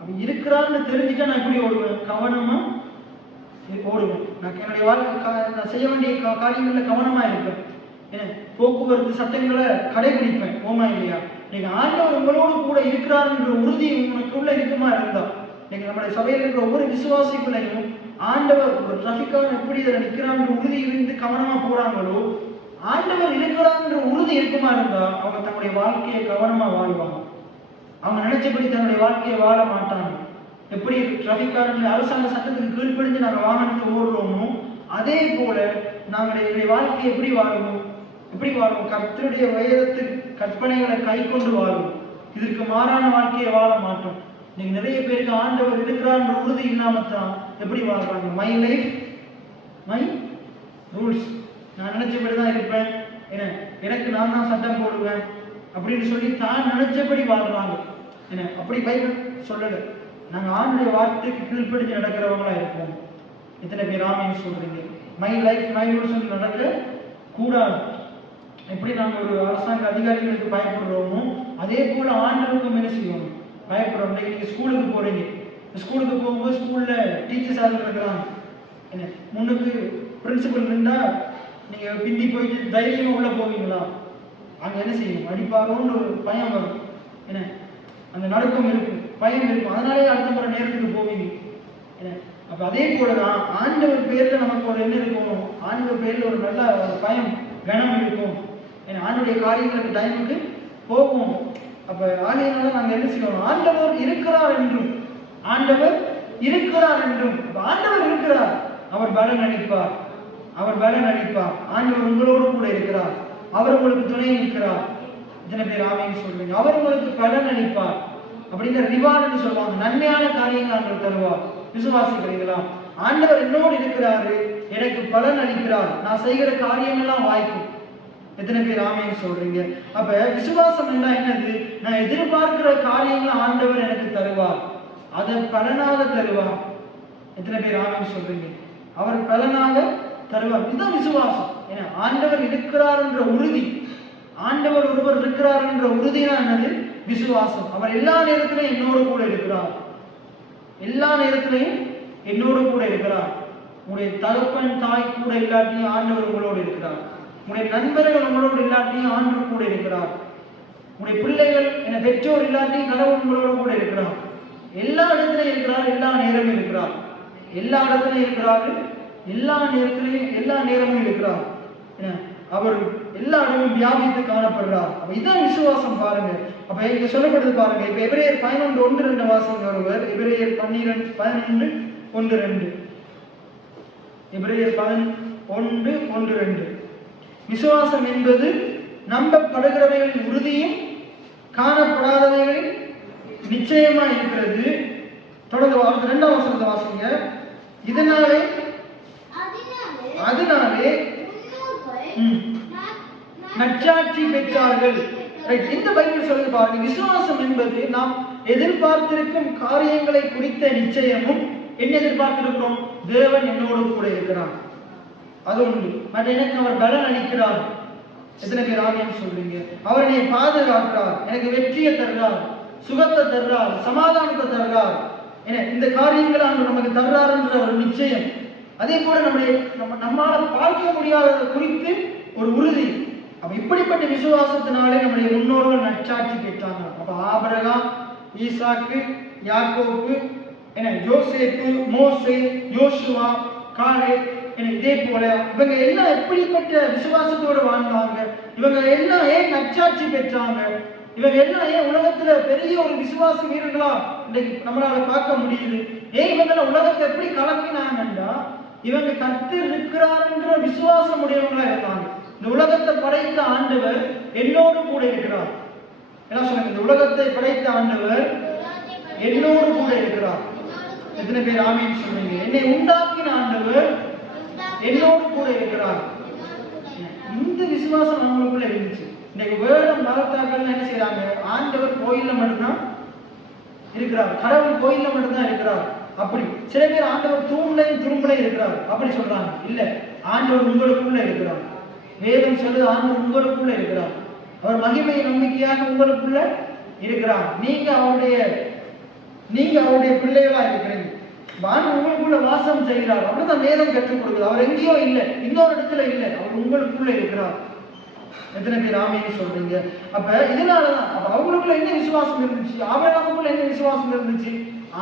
அவன் இருக்கிறான்னு தெரிஞ்சுட்டா நான் எப்படி ஓடுவேன்? கவனமா ஓடுவேன். நான் என்னுடைய வாழ்க்கை நான் செய்ய வேண்டிய காரியங்கள்ல கவனமா இருப்பேன். ஏன்னா போக்குவரத்து சட்டங்களை கடைபிடிப்பேன். ஓமா இல்லையா? நீங்க ஆண்டவர் உங்களோடு கூட இருக்கிறார்ன்ற உறுதி உனக்குள்ள இருக்குமா இருந்தா, நீங்க நம்முடைய சபையில் இருக்கிற ஒவ்வொரு விசுவாசிகளையும் ஆண்டவர் ஒரு டிராஃபிக்காக எப்படி இதில் நிற்கிறான்ற உறுதி இருந்து கவனமா போறாங்களோ, ஆண்டவர் இருக்கிறார்ன்ற உறுதி இருக்குமா இருந்தா அவங்க தன்னுடைய வாழ்க்கையை கவனமா வாழ்வாங்க. அவங்க நினைச்சபடி தன்னுடைய வாழ்க்கையை வாழ மாட்டாங்க. எப்படி டிராபிக் அரசாங்க சட்டத்துக்கு கீழ்ப்படிஞ்சு நாங்கள் வாகனத்தை ஓடுறோமோ அதே போல நாங்கள் வாழ்க்கையை எப்படி வாழுவோம்? கர்த்தருடைய வேதத்தின் கற்பனைகளை கை கொண்டு வாழுவோம். இதற்கு மாறான வாழ்க்கையை வாழ மாட்டோம். நீங்க நிறைய பேருக்கு ஆண்டவர் இருக்கிறார் உறுதி இல்லாமத்தான் எப்படி வாழ்றாங்க? மை லைஃப் மை ரூல்ஸ், நான் நினைச்சபடிதான் இருப்பேன், எனக்கு நான் தான் சட்டம் போடுவேன் அப்படின்னு சொல்லி தான் நினைச்சபடி வாழ்றாங்க. அப்படி பைபிள் சொல்லல. நாங்க ஆண்டுடைய வார்த்தைக்கு கீழ்ப்படிஞ்சு நடக்கிறவங்களா இருப்போம். எத்தனை பேர் ஆமீன் சொல்றீங்க? மை லைஃப் மை ரூல்ஸ் நடக்க கூடாது. எப்படி நாங்க ஒரு அரசாங்க அதிகாரிகளுக்கு பயப்படுறோமோ அதே போல ஆண்டவருக்கும் என்ன செய்யணும்? பயப்படுறோம். நீங்க ஸ்கூலுக்கு போறீங்க, ஸ்கூலுக்கு போகும்போது ஸ்கூல்ல டீச்சர்ஸ் யாரும் இருக்கிறாங்க, முன்னுக்கு பிரின்சிபல் இருந்தா நீங்க பிந்தி போயிட்டு தைரியமா உள்ள போவீங்களா? அங்க என்ன செய்யணும்? அடிப்பாரோன்னு ஒரு பயம் வரும். அந்த நடுக்கம் இருக்கும், பயம் இருக்கும். அதனாலே அடுத்த முறை நேரத்துக்கு போவீங்க. அப்ப அதே போலதான் ஆண்டவர் பேர்ல நமக்கு ஒரு என்ன இருக்கும்? ஆண்டவர் பேர்ல ஒரு நல்ல ஒரு பயம் கனம் இருக்கும். ஆண்டுடைய காரியங்களுக்கு டைமுக்கு போகும். அப்ப ஆகையினால நாங்க என்ன செய்யணும்? ஆண்டவர் இருக்கிறார் என்றும் ஆண்டவர் இருக்கிறார். அவர் பலன் அளிப்பார். ஆண்டவர் உங்களோடு கூட இருக்கிறார். அவர் உங்களுக்கு துணை நிற்கிறார். இத்தனை பேர் ஆமீன் சொல்றீங்க? அவர் உங்களுக்கு பலன் அளிப்பார் அப்படின்ற ரிவார்டு சொல்லுவாங்க. நன்மையான காரியங்கள் ஆண்டவர் தருவார். விசுவாசிக்கிறீங்களா? ஆண்டவர் என்னோடு இருக்கிறாரு, எனக்கு பலன் அளிக்கிறார், நான் செய்கிற காரியங்கள்லாம் வாய்க்கும். எத்தனை பேர் ஆமீன் சொல்றீங்க? அப்ப விசுவாசம் என்னது? நான் எதிர்பார்க்கிற காரியங்களை ஆண்டவர் எனக்கு தருவார், அதை பலனாக தருவார். எத்தனை பேர் ஆமீன் சொல்றீங்க? அவர் பலனாக தருவார். இதுதான் விசுவாசம். ஏன்னா ஆண்டவர் இருக்கிறார் என்ற உறுதி, ஆண்டவர் ஒருவர் இருக்கிறார் என்ற உறுதினா என்னது? விசுவாசம். அவர் எல்லா நேரத்திலையும் என்னோடு கூட இருக்கிறார். உங்களுடைய தகப்பன் தாய் கூட இல்லாட்டியும் ஆண்டவர் உங்களோடு இருக்கிறார். உங்களுடைய நண்பர்கள் உங்களோடு இல்லாட்டியும் ஆண்டவர் கூட இருக்கிறார். உங்களுடைய பிள்ளைகள் பெற்றோர் இல்லாட்டியும் கடவுள் உங்களோடு கூட இருக்கிறார். எல்லா இடத்திலையும் இருக்கிறார். எல்லா நேரமும் இருக்கிறார். எல்லா நேரமும் இருக்கிறார். அவர் எல்லா இடமும் வியாபித்து காணப்படுறார். அப்ப இதான் விசுவாசம். பாருங்க, அப்ப இங்க சொல்லப்படுது பாருங்க. இப்ப எபிரேயர் 11:1-2 வாசகம் வருவர். எபிரேயர் 11:1-2. எபிரேயர் 11:1-2. விசுவாசம் என்பது நம்பப்படுகிறவைகளின் உறுதியும் காணப்படாதவைகளின் நிச்சயமா இருக்கிறது. தொடர்ந்து 2ஆம் வசனத்தை வாசிங்க. அதனாலே நற்சாட்சி பெற்றார்கள். இந்த பைபிள் சொல்லுது பாருங்க. விசுவாசம் என்பது நாம் எதிர்பார்த்திருக்கும் காரியங்களை குறித்த நிச்சயமும். என்ன எதிர்பார்த்திருக்கிறோம்? தேவன் என்னோடு கூட இருக்கிறார், அது உண்டு. பட் எனக்கு அவர் பலன் அளிக்கிறார். எத்தனை பேர் ஆமீன் சொல்றீங்க? அவர் என்னை பாதுகாக்கிறார், எனக்கு வெற்றியை தர்றார், சுகத்தை தர்றார், சமாதானத்தை தர்றார். இந்த காரியங்களை அவர் நமக்கு தர்றார் என்ற ஒரு நிச்சயம். அதே போல நம்மால பார்க்க முடியாத குறித்து ஒரு உறுதி. அப்ப இப்படிப்பட்ட விசுவாசத்தினாலே நம்முடைய முன்னோர்கள் நற்சாட்சி பெற்றாங்க. அப்ப ஆபிரகாம், ஈசாக்கு, யாக்கோபு, யோசேப்பு, மோசே, யோசுவா, காலேப், இதே போல இவங்க எல்லாம் எப்படிப்பட்ட விசுவாசத்தோடு வாழ்ந்தாங்க? இவங்க எல்லாம் ஏன் நற்சாட்சி பெற்றாங்க? இவங்க எல்லாம் ஏன் உலகத்துல பெரிய ஒரு விசுவாச வீரர்களா இன்னைக்கு நம்மளால பார்க்க முடியுது? ஏன் இவங்க உலகத்தை எப்படி கலக்கினாங்கன்னா, இவங்க கர்த்தர் இருக்கிறார் என்ற விசுவாசம் உடையவங்களா இருந்தாங்க. இந்த உலகத்தை படைத்த ஆண்டவர் என்னோடு கூட இருக்கிறார். என்ன சொல்லுங்க? இந்த உலகத்தை படைத்த ஆண்டவர் என்னோடு கூட இருக்கிறார். எத்தனை பேர் ஆமீன் சொல்லுங்க? என்னை உண்டாக்கின ஆண்டவர் என்னோடு கூட இருக்கிறார். இந்த விசுவாசம் அவங்களுக்குள்ள இருந்துச்சு. இன்னைக்கு வேடம் மதத்தாக்கள் என்ன செய்யறாங்க? ஆண்டவர் கோயில்ல மட்டும்தான் இருக்கிறார், கடவுள் கோயில்ல மட்டும்தான் இருக்கிறார். அப்படி சில பேர் ஆண்டவர் தூண்லையும் துரும்புலையும் இருக்கிறார் அப்படி சொல்றாங்க. இல்ல, ஆண்டவர் உங்களுக்குள்ள இருக்கிறார். வேதம் சொல்லுது ஆண்டவர் உங்களுக்குள்ள இருக்கிறார். அவர் மகிமை நம்பிக்கையாக உங்களுக்குள்ள இருக்கிறார். நீங்க அவருடைய பிள்ளைகளா இருக்கிறீங்க. உங்களுக்குள்ள வாசம் செய்கிறார். அப்படிதான் வேதம் கற்றுக் கொடுக்குது. அவர் எங்கேயோ இல்லை, இன்னொரு இடத்துல இல்லை, அவர் உங்களுக்குள்ள இருக்கிறார். எத்தனை பேர் ஆமீன் சொல்றீங்க? அப்ப இதனாலதான் அவங்களுக்குள்ள என்ன விசுவாசம் இருந்துச்சு? ஆபிரகாமுக்குள்ள என்ன விசுவாசம் இருந்துச்சு?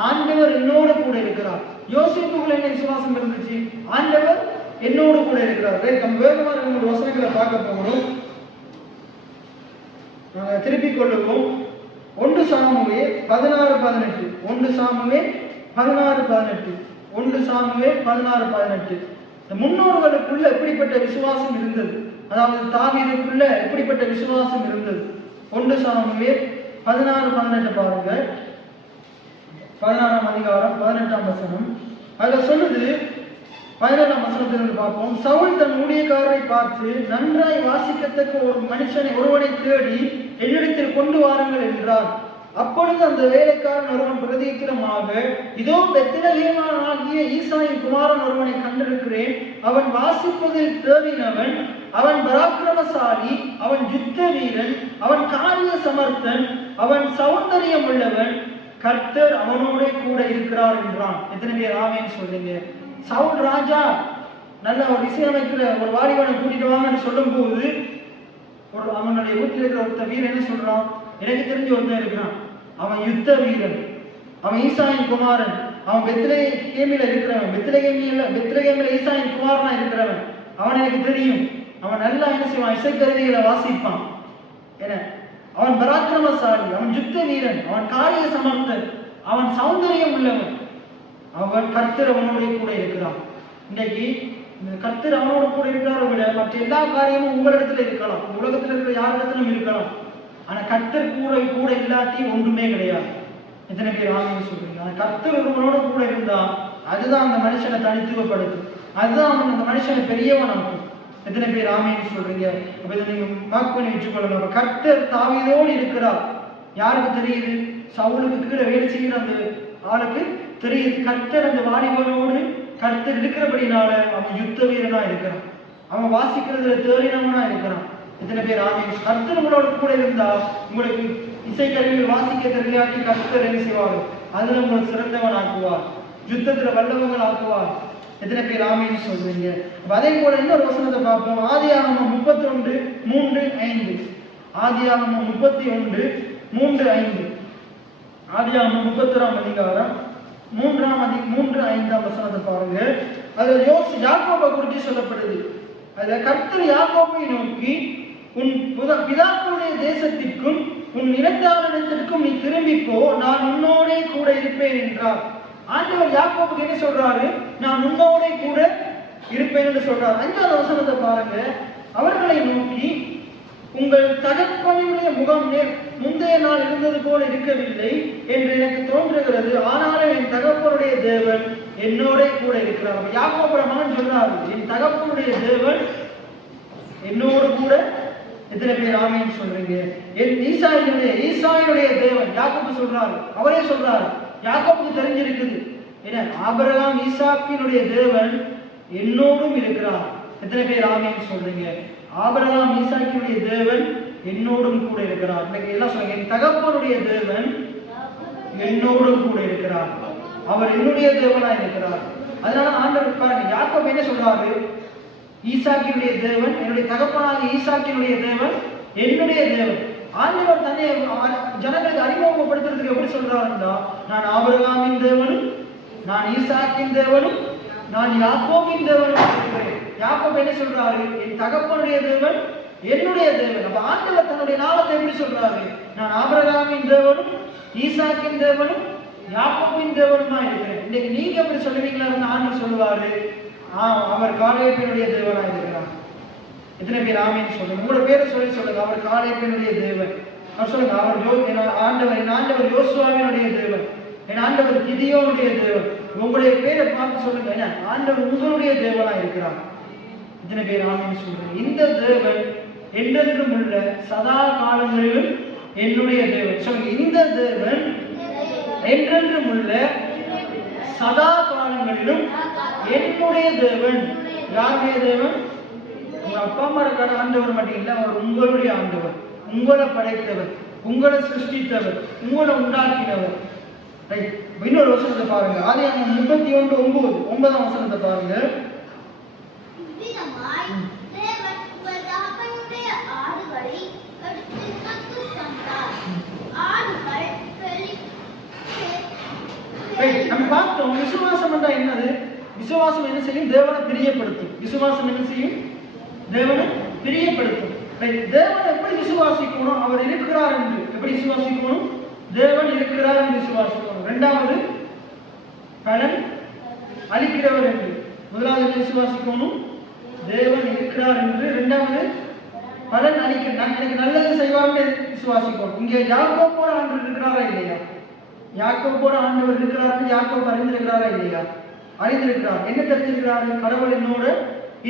ஆண்டவர் என்னோட கூட இருக்கிறார். யோசேப்புக்குள்ள என்ன விசுவாசம் இருந்துச்சு? ஆண்டவர் என்னோடு கூட இருக்கிறார். நம்ம வேகமாக ரெண்டு வசனங்களை பார்க்க போகிறோம். நாங்கள் திருப்பிக் கொள்ளுவோம். 1 சாமுவேல் 16:18. 1 சாமுவேல் 16:18. 1 சாமுவேல் 16:18. இந்த முன்னோர்களுக்குள்ள எப்படிப்பட்ட விசுவாசம் இருந்தது, அதாவது தாவீதுக்குள்ள எப்படிப்பட்ட விசுவாசம் இருந்தது. 1 சாமுவேல் 16:18 பாருங்க. 16ஆம் அதிகாரம் 18ஆம் வசனம். அதுல சொல்லுது, 17ஆம் வசனத்திலிருந்து பார்ப்போம். சவுல் தன் ஊழியக்காரரை பார்த்து, நன்றாய் வாசிக்கத்தக்க ஒரு ஒருவனை தேடி என்னிடத்தில் கொண்டு வாருங்கள் என்றார். அப்பொழுது அந்த வேலைக்காரன் ஒருவன் பிரதித்திரமாக, இதோ பெத்லகேமானாகிய ஈசாயின் குமாரன் ஒருவனை கண்டிருக்கிறேன். அவன் வாசிப்பதில் தேறினவன், அவன் பராக்கிரமசாலி, அவன் யுத்த வீரன், அவன் காரிய சமர்த்தன், அவன் சௌந்தரியம் உள்ளவன், கர்த்தர் அவனோட கூட இருக்கிறார் என்றான். எத்தனை பேர் ஆமென் சொல்லுங்க? சவுல் ராஜா நல்ல ஒரு இசையமைக்கிற ஒரு வாலிபனை கூட்டிட்டு வாங்கன்னு சொல்லும் போது, அவனுடைய வீட்டில் இருக்கிற ஒருத்த வீரன் என்ன சொல்றான்? எனக்கு தெரிஞ்ச ஒருத்தன் இருக்கிறான், அவன் யுத்த வீரன், அவன் ஈசாயின் குமாரன், அவன் பெத்லகேமில இருக்கிறவன், பெத்லகேமில ஈசாயின் குமாரனா இருக்கிறவன், அவன் எனக்கு தெரியும், அவன் நல்லா என்ன செய்வான், இசைக்கருவிகளை வாசிப்பான், என்ன அவன் பராக்கிரமசாலி, அவன் யுத்த வீரன், அவன் காரிய சமர்த்தன், அவன் சௌந்தரியம் உள்ளவன், அவன் கர்த்தர் அவனோட கூட இருக்கிறான். இன்னைக்கு இந்த கர்த்தர் அவனோட கூட இருக்கிறாரை விட மற்ற எல்லா காரியமும் உங்களிடத்துல இருக்கலாம், உலகத்துல இருக்கிற யாரிடத்திலும் இருக்கலாம். ஆனா கர்த்தர் கூட இல்லாட்டி ஒன்றுமே கிடையாது. எத்தனை பேர் ஆமென் சொல்றீங்க? ஆனா கர்த்தர் ஒருவனோட கூட இருந்தா அதுதான் அந்த மனுஷனை தனித்துவப்படுத்தும், அதுதான் அவன் அந்த மனுஷனை பெரியவனாக்கும். எத்தனை பேர் ஆமென் சொல்றீங்க? அப்ப இதை நீங்க மார்க் பண்ணி வச்சுக்கொள்ளணும். கர்த்தர் தாவீதோடு இருக்கிறார். யாருக்கு தெரியுது? சவுலுக்கு கீழே வேலை செய்கிற அந்த ஆளுக்கு தெரியுது. கர்த்தர் அந்த வாலிபனோடு கர்த்தர் இருக்கிறபடினால அவன் யுத்த வீரனா இருக்கிறான், அவன் வாசிக்கிறதுல தேறினவனா இருக்கிறான். எத்தனை பேர் ஆமென்? கர்த்தர் உங்களோட கூட இருந்தா உங்களுக்கு இசைக்கருவிகள் வாசிக்க தெரியாட்டி கர்த்தர் என்ன செய்வார்? அதுல உங்களை சிறந்தவன் ஆக்குவார், யுத்தத்துல வல்லவங்கள் ஆக்குவார். எத்தனை பேர் ஆமென் சொல்றீங்க? அதே போல இன்னொரு வசனத்தை பார்ப்போம். ஆதியாகமம் 31:3-5. ஆதியாகமம் 31:3-5. ஆதியாகமம் 31ஆம் அதிகாரம் 3-5 வசனத்தை பாருங்க. அதுல யாக்கோபை குறித்து சொல்லப்படுது. அதுல கர்த்தர் யாக்கோபை நோக்கி, உன் பிதாக்களுடைய தேசத்திற்கும் உன் இனத்தாரிடத்திற்கும் நீ திரும்பி போ, நான் உன்னோடே கூட இருப்பேன் என்றார். ஆண்டவர் யாக்கோபுக்கு என்ன சொல்றாரு? நான் உன்னோடே கூட இருப்பேன் என்று சொல்றார். 5ஆவது வசனத்தை பாருங்க. அவர்களை நோக்கி, உங்கள் தகப்பனுடைய முகம் முந்தைய நாள் இருந்தது போல் இருக்கவில்லை என்று எனக்கு தோன்றுகிறது, ஆனாலும் என் தகப்பனுடைய தேவன் என்னோட கூட இருக்கிறார். யாக்கோபுடைய மகன் சொல்றாரு, என் தகப்பனுடைய தேவன் என்னோடு கூட. எத்தனை பேர் ஆமென் சொல்றீங்க? என் ஈசாயினுடைய தேவன் யாக்கோபு சொல்றாரு, அவரே சொல்றாரு. யாக்கோபுக்கு தெரிஞ்சிருக்குது, என்ன ஆபிரகாம் ஈசாக்கினுடைய தேவன் என்னோடும் இருக்கிறார். எத்தனை பேர் ஆமென் சொல்றீங்க? ஆபிரகாம் ஈசாக்கினுடைய தேவன் என்னோடும் கூட இருக்கிறார். இன்னைக்கு எல்லாம் சொல்லுங்க, என் தகப்பனுடைய தேவன் என்னோடும் கூட இருக்கிறார், அவர் என்னுடைய தேவனா இருக்கிறார். அதனால ஆண்டவர் பாருங்க, யாக்கோபு என்ன சொல்றாரு? ஈசாக்கினுடைய தேவன் என்னுடைய தகப்பனாக, ஈசாக்கினுடைய தேவன் என்னுடைய தேவன். ஆண்டவர் தன்னை ஜனங்களுக்கு அறிமுகப்படுத்துறதுக்கு எப்படி சொல்றாருன்னா, நான் ஆபிரகாமின் தேவனும், நான் ஈசாக்கின் தேவனும், நான் யாக்கோபின் தேவனும் இருக்கிறேன். யாக்கோபு என்ன சொல்றாரு? என் தகப்பனுடைய தேவன் என்னுடைய தேவன். அப்ப ஆண்டவர் தன்னுடைய நாமத்தை எப்படி சொல்றாரு? நான் ஆபிரகாமின் தேவனும், ஈசாக்கின் தேவனும், யாக்கோபின் தேவனுமா இருக்கிறேன். இன்னைக்கு நீங்க எப்படி சொல்லுவீங்களா? ஆண்டவர் சொல்லுவாரு, அவர் காலேபினுடைய தேவனா இருக்கிறார். எத்தனை பேர் ஆமென் சொல்லுங்க? உங்களோட பேரை சொல்லுங்க, அவர் காலேபினுடைய தேவன். அவர் சொல்லுங்க, அவர் ஆண்டவர், என் ஆண்டவர் யோசுவாவினுடைய தேவன், என் ஆண்டவர் கிதியோனுடைய தேவன். உங்களுடைய பேரை பார்த்து சொல்லுங்க, என்ன ஆண்டவர் உங்களுடைய தேவனா இருக்கிறார். இத்தனை பேர் ஆமென் சொல்றேன். இந்த தேவன் என்றென்றும் உள்ள சதா காலங்களிலும் என்னுடைய தேவன். சொல்லுங்க, இந்த தேவன் என்றென்றும் உள்ள சதா காலங்களிலும் என்னுடைய தேவன். யாருடைய தேவன்? உங்க அப்பா அம்மா இருக்கிற ஆண்டவர் மட்டும் இல்லை, அவர் உங்களுடைய ஆண்டவர், உங்களை படைத்தவர், உங்களை சிருஷ்டித்தவர், உங்களை உண்டாக்கினவர். இன்னொரு வசனத்தை பாருங்க. ஆதியாகமம் 31:9 வசனத்தை பாருங்க. நம்ம பார்த்தோம், விசுவாசம் என்றால் என்னது? விசுவாசம் என்ன செய்யும்? தேவனை பிரியப்படுத்தும். விசுவாசம் என்ன செய்யும்? தேவனை பிரியப்படுத்தும். தேவனை எப்படி விசுவாசிக்கணும்? அவர் இருக்கிறார் என்று எப்படி விசுவாசிக்கணும்? தேவன் இருக்கிறார் என்று விசுவாசிக்கணும். இரண்டாவது, பலன் அளிக்கிறவர் என்று. முதலாவது விசுவாசிக்கணும், தேவன் இருக்கிறார் என்று. இரண்டாவது, பலன் அளிக்க, எனக்கு நல்லது செய்வார்னு விசுவாசிக்கணும். இங்கே யாக்கோபோட ஆண்டவர் இருக்கிறாரா இல்லையா? யாக்கோபோட ஆண்டவர் இருக்கிறார். யாக்கோபு அறிந்திருக்கிறாரா இல்லையா? அறிந்திருக்கிறார். என்ன தெரிஞ்சிருக்கிறார்? கடவுள் என்னோடு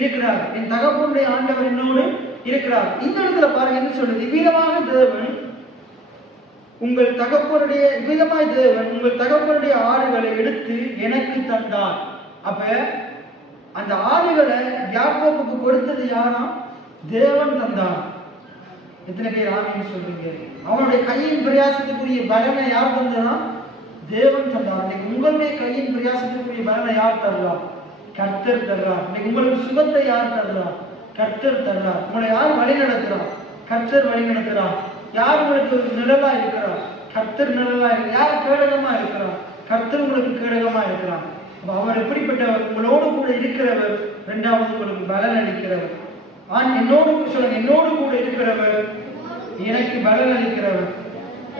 இருக்கிறார், என் தகப்பனுடைய ஆண்டவர் என்னோடு இருக்கிறார். இந்த இடத்துல பாருங்க என்ன சொல்றது? இவ்விதமாக தேவன் உங்கள் தகப்பனுடைய இவ்விதமாய் தேவன் உங்கள் தகப்பனுடைய ஆடுகளை எடுத்து எனக்கு தந்தார். அப்ப அந்த ஆடுகளை யாக்கோபுக்கு கொடுத்தது யாரா? தேவன் தந்தார். எத்தனை பேர் ஆமீன் சொல்றீங்க? அவனுடைய கையின் பிரயாசத்துக்குரிய பலனை யார் தந்தா? தேவன் தந்தார். இன்னைக்கு உங்களுடைய கையின் பிரயாசத்துக்குரிய பலனை யார் தர்றா? கர்த்தர் தர்றார். இன்னைக்கு உங்களுக்கு சுகத்தை யார் தர்றா? கர்த்தர் தர்றார். உங்களை யார் வழி நடத்துறார்? கர்த்தர் வழி நடத்துறார். யார் உங்களுக்கு நிழலா இருக்கிறார்? கர்த்தர் நிழலா இருக்கிறார். யார் கேடகமா இருக்கிறார்? கர்த்தர் உங்களுக்கு கேடகமா இருக்கிறார். அவர் எப்படிப்பட்டவர்? உங்களோடு கூட இருக்கிறவர். இரண்டாவது, உங்களுக்கு பலன் அளிக்கிறவர். என்னோடு சொல்லுங்க, என்னோடு கூட இருக்கிறவர், எனக்கு பலன் அளிக்கிறவர்.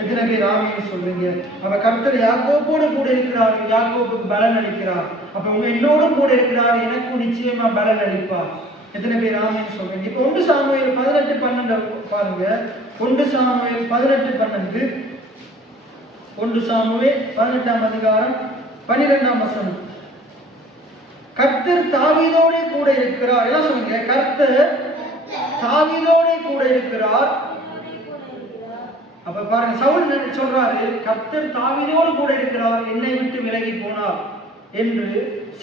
எத்தனை பேர் ஆமீன் சொல்றீங்க? அப்ப கர்த்தர் யாக்கோபோடு கூட இருக்கிறார், யாக்கோபுக்கு பலன் அளிக்கிறார். அப்ப உங்க என்னோடும் கூட இருக்கிறார், எனக்கும் நிச்சயமா பலன் அளிப்பார். எத்தனை பேர் ஆமீன் சொல்றீங்க? இப்ப 1 சாமுவேல் 18:12 பாருங்க. 1 சாமுவேல் 18:12. 1 சாமுவேல் 18ஆம் அதிகாரம் 12ஆம் வசனம். கர்த்தர் தாவீதோட கூட இருக்கிறார். என்ன சொல்லுங்க? கர்த்தர் தாவீதோட கூட இருக்கிறார். அப்ப பாருங்க, சவுல் சொல்றாரு, கர்த்தர் தாவீதோடு கூட இருக்கிறார், என்னை விட்டு விலகி போனார் என்று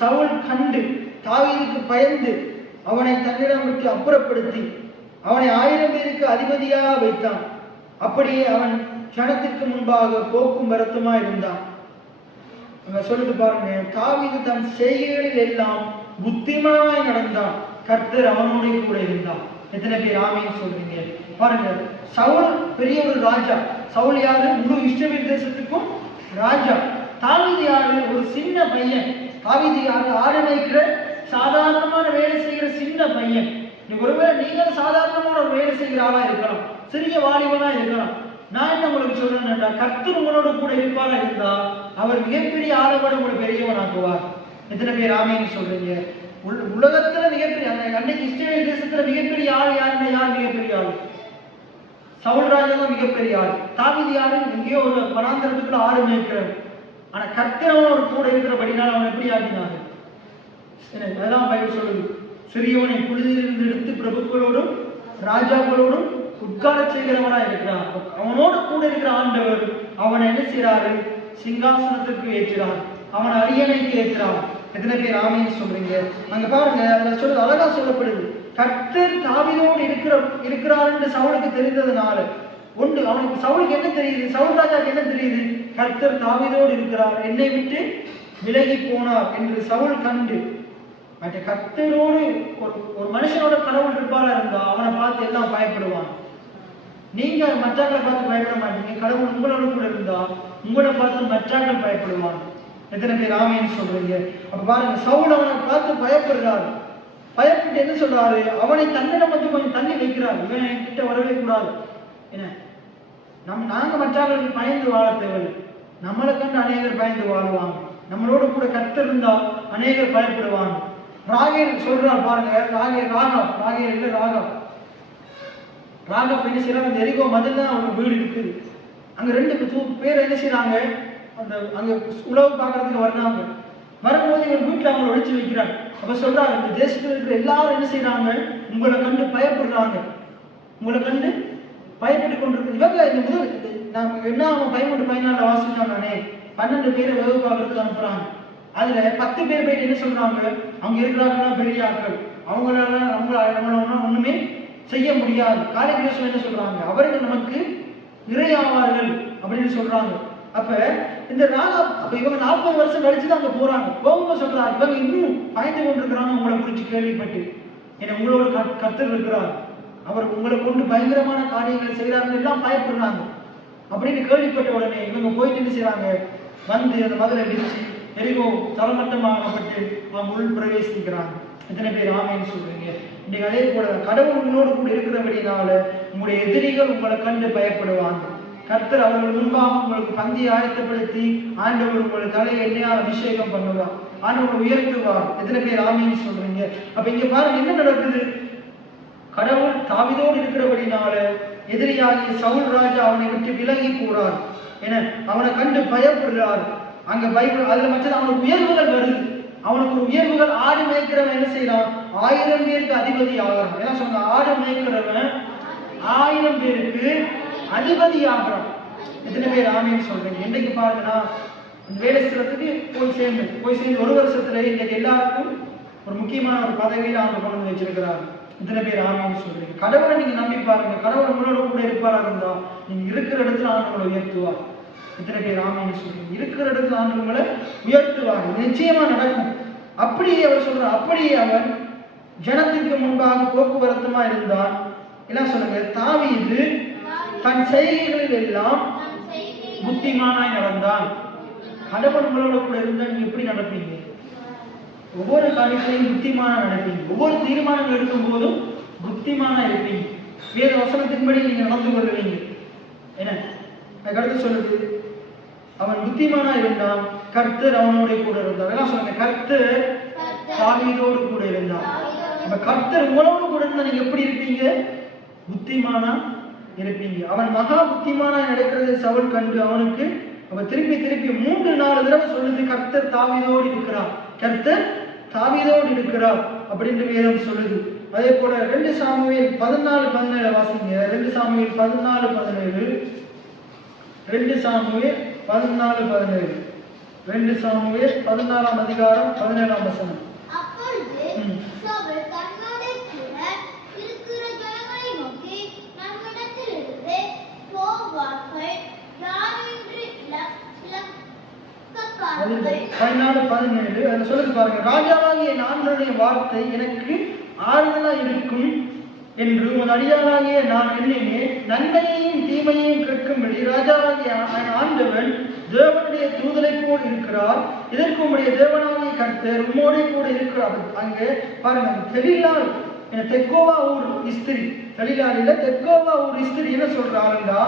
சவுல் கண்டு தாவீதுக்கு பயந்து அவனை தன்னிடம் விட்டு அப்புறப்படுத்தி அவனை 1000 பேருக்கு அதிபதியாக வைத்தான். அப்படியே அவன் ஜனத்திற்கு முன்பாக போக்கும் வரத்துமா இருந்தான். சொல்லிட்டு பாருங்க, தாவீது தன் செய்கைகளில் எல்லாம் புத்திமானாய் நடந்தான், கர்த்தர் அவனோட கூட இருந்தான். எத்தனை பேர் ஆமீன் சொல்றீங்க? பாருங்க, சவுல் பெரிய ஒரு ராஜா. சவுல் யாரு? முழு இஸ்ரவேல் தேசத்துக்கும் ராஜா. தாவீது யாரு? ஒரு சின்ன பையன். தாவீது யாரு? ஆடு மேய்க்கிற சாதாரணமான வேலை செய்கிற சின்ன பையன். ஒருவேளை நீங்கள் சாதாரணமான ஒரு வேலை செய்கிற ஆளா இருக்கலாம், சிறிய வாலிபனா இருக்கலாம். நான் என்ன உங்களுக்கு சொல்றேன், கர்த்தர் உங்களோட கூட இருப்பாரா இருந்தா அவர் மிகப்பெரிய ஆளோட உங்களை பெரியவனாக்குவார். எத்தனை பேர் ஆமீன் சொல்றீங்க? உலகத்துல மிகப்பெரிய, அன்னைக்கு இஸ்ரவேல் தேசத்துல மிகப்பெரிய ஆள் யாருன்னா யார் மிகப்பெரிய ஆள்? சவுல் ராஜா தான் மிகப்பெரிய ஆள். தாவீது யாரு? எங்கேயோ ஒரு வனாந்தரத்துக்குள்ள ஆடு மேய்க்கிறார். ஆனா கர்த்தர் ஒரு கூட இருக்கிறபடினால அவன் எப்படி ஆகினாரு? அதெல்லாம் பைபிள் சொல்லுது, சிறியவனை புழுதியிலிருந்து எடுத்து பிரபுக்களோடும் ராஜாக்களோடும் உட்கார செய்கிறவனா இருக்கிறான். அவனோட கூட இருக்கிற ஆண்டவர் அவனை என்ன செய்யறாரு? சிங்காசனத்திற்கு ஏற்றார், அவன் அரியணைக்கு ஏற்றார். எத்தனை பேர் ஆமீன் சொல்றீங்க? அங்க பாருங்க, அதுல சொல்றது அழகா சொல்லப்படுது. கர்த்தர் தாவீதோடு இருக்கிறார் என்று சவுலுக்கு தெரிந்ததுனால ஒன்று, அவனுக்கு சவுலுக்கு என்ன தெரியுது? சவுல் ராஜாவுக்கு என்ன தெரியுது? கர்த்தர் தாவீதோடு இருக்கிறார், என்னை விட்டு விலகி போனார் என்று சவுல் கண்டு, மற்ற கர்த்தரோடு ஒரு மனுஷனோட கடவுள் இருப்பாரா இருந்தா அவனை பார்த்து எல்லாம் பயப்படுவான். நீங்க மற்றாக்களை பார்த்து பயப்பட மாட்டீங்க. கடவுள் உங்களோட கூட இருந்தா உங்களை பார்த்து மற்றாக்கள் பயப்படுவான். எத்தனை பேர் ஆமீன் சொல்றீங்க? அப்ப பாருங்க, சவுல் அவனை பார்த்து பயப்படுறாரு. பயப்பட்டு என்ன சொல்றாரு? அவனை தன்னிடம் வந்து கொஞ்சம் தள்ளி வைக்கிறார். இவன் என்கிட்ட வரவே கூடாது. என்ன, நாங்க மற்றாக்களுக்கு பயந்து வாழ தேவையில்லை. நம்மளை கண்டு அநேகர் பயந்து வாழ்வாங்க. நம்மளோட கூட கர்த்தர் இருந்தா அநேகர் பயப்படுவாங்க. ராகேல் சொல்றார் பாருங்க, ராகா என்ன செய்யறாங்க? அந்த எரிகோ மதில் தான் அவங்க வீடு இருக்குது. அங்க 2 பேர் என்ன செய்யறாங்க? அந்த அங்க உழவு பார்க்கறதுக்கு வர்றாங்க. வரும்போது இவன் வீட்டுல அவங்களை ஒழிச்சு வைக்கிறாங்க. அப்ப சொல்றாங்க, இந்த தேசத்துல இருக்கிற எல்லாரும் என்ன செய்யறாங்க? உங்களை கண்டு பயப்படுறாங்க, உங்களை கண்டு பயப்பட்டு கொண்டிருக்கு. இவங்க இந்த முதல் நாம என்ன அவன் 13-14 வாசிச்சோம் நானே, 12 பேரை உழவு பார்க்கறதுக்கு அனுப்புறாங்க. அதுல 10 பேர் போயிட்டு என்ன சொல்றாங்க? அவங்க இருக்கிறாங்கன்னா பெரிய ஆட்கள், அவங்களால நம்மள ஒண்ணுமே செய்ய முடியாது. காலேஜ் என்ன சொல்றாங்க? அவர்கள் நமக்கு இறையாவார்கள் அப்படின்னு சொல்றாங்க. அப்ப இந்த அப்ப இவங்க 40 வருஷம் கழிச்சுதான் அங்க போறாங்க. போகும்போது சொல்றாங்க, இவங்க இன்னும் பயந்து கொண்டிருக்கிறாங்க உங்களை குறிச்சு கேள்விப்பட்டு. ஏன்னா உங்களோட கர்த்தர் இருக்கிறார், அவர் உங்களை கொண்டு பயங்கரமான காரியங்களை செய்யறாருன்னு எல்லாம் பயப்படுறாங்க. அப்படின்னு கேள்விப்பட்ட உடனே இவங்க போயிட்டு என்ன செய்யறாங்க? வந்து அந்த மதுரை அடிச்சு எரிகோ தரமட்டமாகப்பட்டு அவன் உள் பிரவேசிக்கிறாங்க. எத்தனை பேர் ஆமேன்னு சொல்றீங்க? இன்னைக்கு அதே போல கடவுள் உங்களோடு கூட இருக்கிறபடினால உங்களுடைய எதிரிகள் உங்களை கண்டு பயப்படுவாங்க. கர்த்தர் அவர்கள் முன்பாக உங்களுக்கு பந்தியை ஆயத்தப்படுத்தி ஆண்டவர் உங்களுடைய தலையை எண்ணெயால் அபிஷேகம் பண்ணுவார், ஆண்டவர் உயர்த்துவார். எத்தனை பேர் ஆமேன்னு சொல்றீங்க? அப்ப இங்க பாருங்க என்ன நடக்குது. கடவுள் தாவீதோடு இருக்கிறபடினால எதிரியாகிய சவுல் ராஜா அவனை விட்டு விலகி போறார். என அவனை கண்டு பயப்படுறார். அங்க பைபிள் அதுல மற்றது அவனுக்கு உயர்வுகள் வருது. அவனுக்கு ஒரு உயர்வுகள். ஆடு மேய்க்கிறவன் என்ன செய்யறான்? 1000 பேருக்கு அதிபதி ஆகிறான். என்ன சொன்ன? ஆடு மேய்க்கிறவன் 1000 பேருக்கு அதிபதி ஆகிறான். எத்தனை பேர் ஆமேன்னு சொல்றீங்க? என்னைக்கு பாருங்கன்னா வேலை செய்யறதுக்கு போய் சேர்ந்து 1 வருஷத்துல இன்னைக்கு எல்லாருக்கும் ஒரு முக்கியமான ஒரு பதவியில அவங்க கொண்டு வந்து வச்சிருக்கிறாங்க. இத்தனை பேர் ஆமேன்னு சொல்றீங்க? கடவுளை நீங்க நம்பி பாருங்க. கடவுள் உங்களோட கூட இருப்பாரா இருந்தா நீங்க இருக்கிற இடத்துல ஆண்டவங்களை உயர்த்துவார். இத்தனை பேர் ஆமேன்னு சொல்றீங்க? இருக்கிற இடத்துல ஆண்டவங்களை உயர்த்துவாங்க. நிச்சயமா நடக்கும். அப்படியே அவர் சொல்றார், அப்படியே அவன் ஜனத்திற்கு முன்பாக போக்குவரத்துமா இருந்தான். என்ன சொல்லுங்க? தாவீது தன் செய்கைகளில் எல்லாம் புத்திமானாய் நடந்தான். கடவுள் உங்களோட கூட இருந்தா நீங்க எப்படி நடப்பீங்க? ஒவ்வொரு காரியத்திலையும் புத்திமானா நடப்பீங்க. ஒவ்வொரு தீர்மானங்கள் எடுக்கும் போதும் புத்திமானா இருப்பீங்க. வேத வசனத்தின்படி நீங்க நடந்து கொள்வீங்க. என்ன கருத்து சொல்லுது? அவன் புத்திமானா இருந்தான், கர்த்தர் அவனோட கூட இருந்தார். எல்லாம் சொல்லுங்க, கர்த்தர் தாவீதோடு கூட இருந்தார். அப்ப கர்த்தர் உங்களோடு கூட இருந்தா நீங்க எப்படி இருப்பீங்க? புத்திமானா இருப்பீங்க. அவன் மகா புத்திமானா நடக்கிறது சவுல் கண்டு அவனுக்கு அவன் திருப்பி 3-4 தடவை சொல்லுது, கர்த்தர் தாவீதோடு இருக்கிறார், கர்த்தர் தாவீதோடு இருக்கிறார் அப்படின்னு வேதம் சொல்லுது. அதே போல 2 சாமுவேல் 14:17 வாசிங்க. 2 சாமுவேல் 14:17. 2 சாமுவேல் 14:17. 2 சாமுவேல் 14ஆம் அதிகாரம் 17ஆம் வசனம். அப்பொழுது சவுல் தன்னோடு கூட இருக்கிற ஜனங்களை நோக்கி, நம்மிடத்திலிருந்து போவார்கள் யாரென்று விளக்கப்பார்கள். 14:17 அதுல சொல்லுது பாருங்க. ராஜாவாகிய ஆண்டவருடைய வார்த்தை எனக்கு ஆறுதலா இருக்கும் என்று உன் அடியாளாகிய நான் எண்ணினேன். நன்மையையும் தீமையையும் கேட்கும்படி ராஜாவாகிய ஆண்டவன் தேவனுடைய தூதரை போல் இருக்கிறார். இதற்கு உம்முடைய தேவனாகிய கர்த்தர் உம்மோடே கூட இருக்கிறார். அங்கே பாருங்க, தெளிலால் தெக்கோவா ஊர் இஸ்திரி, தெளிலாலில தெக்கோவா ஊர் இஸ்திரி என்ன சொல்றாருன்னா,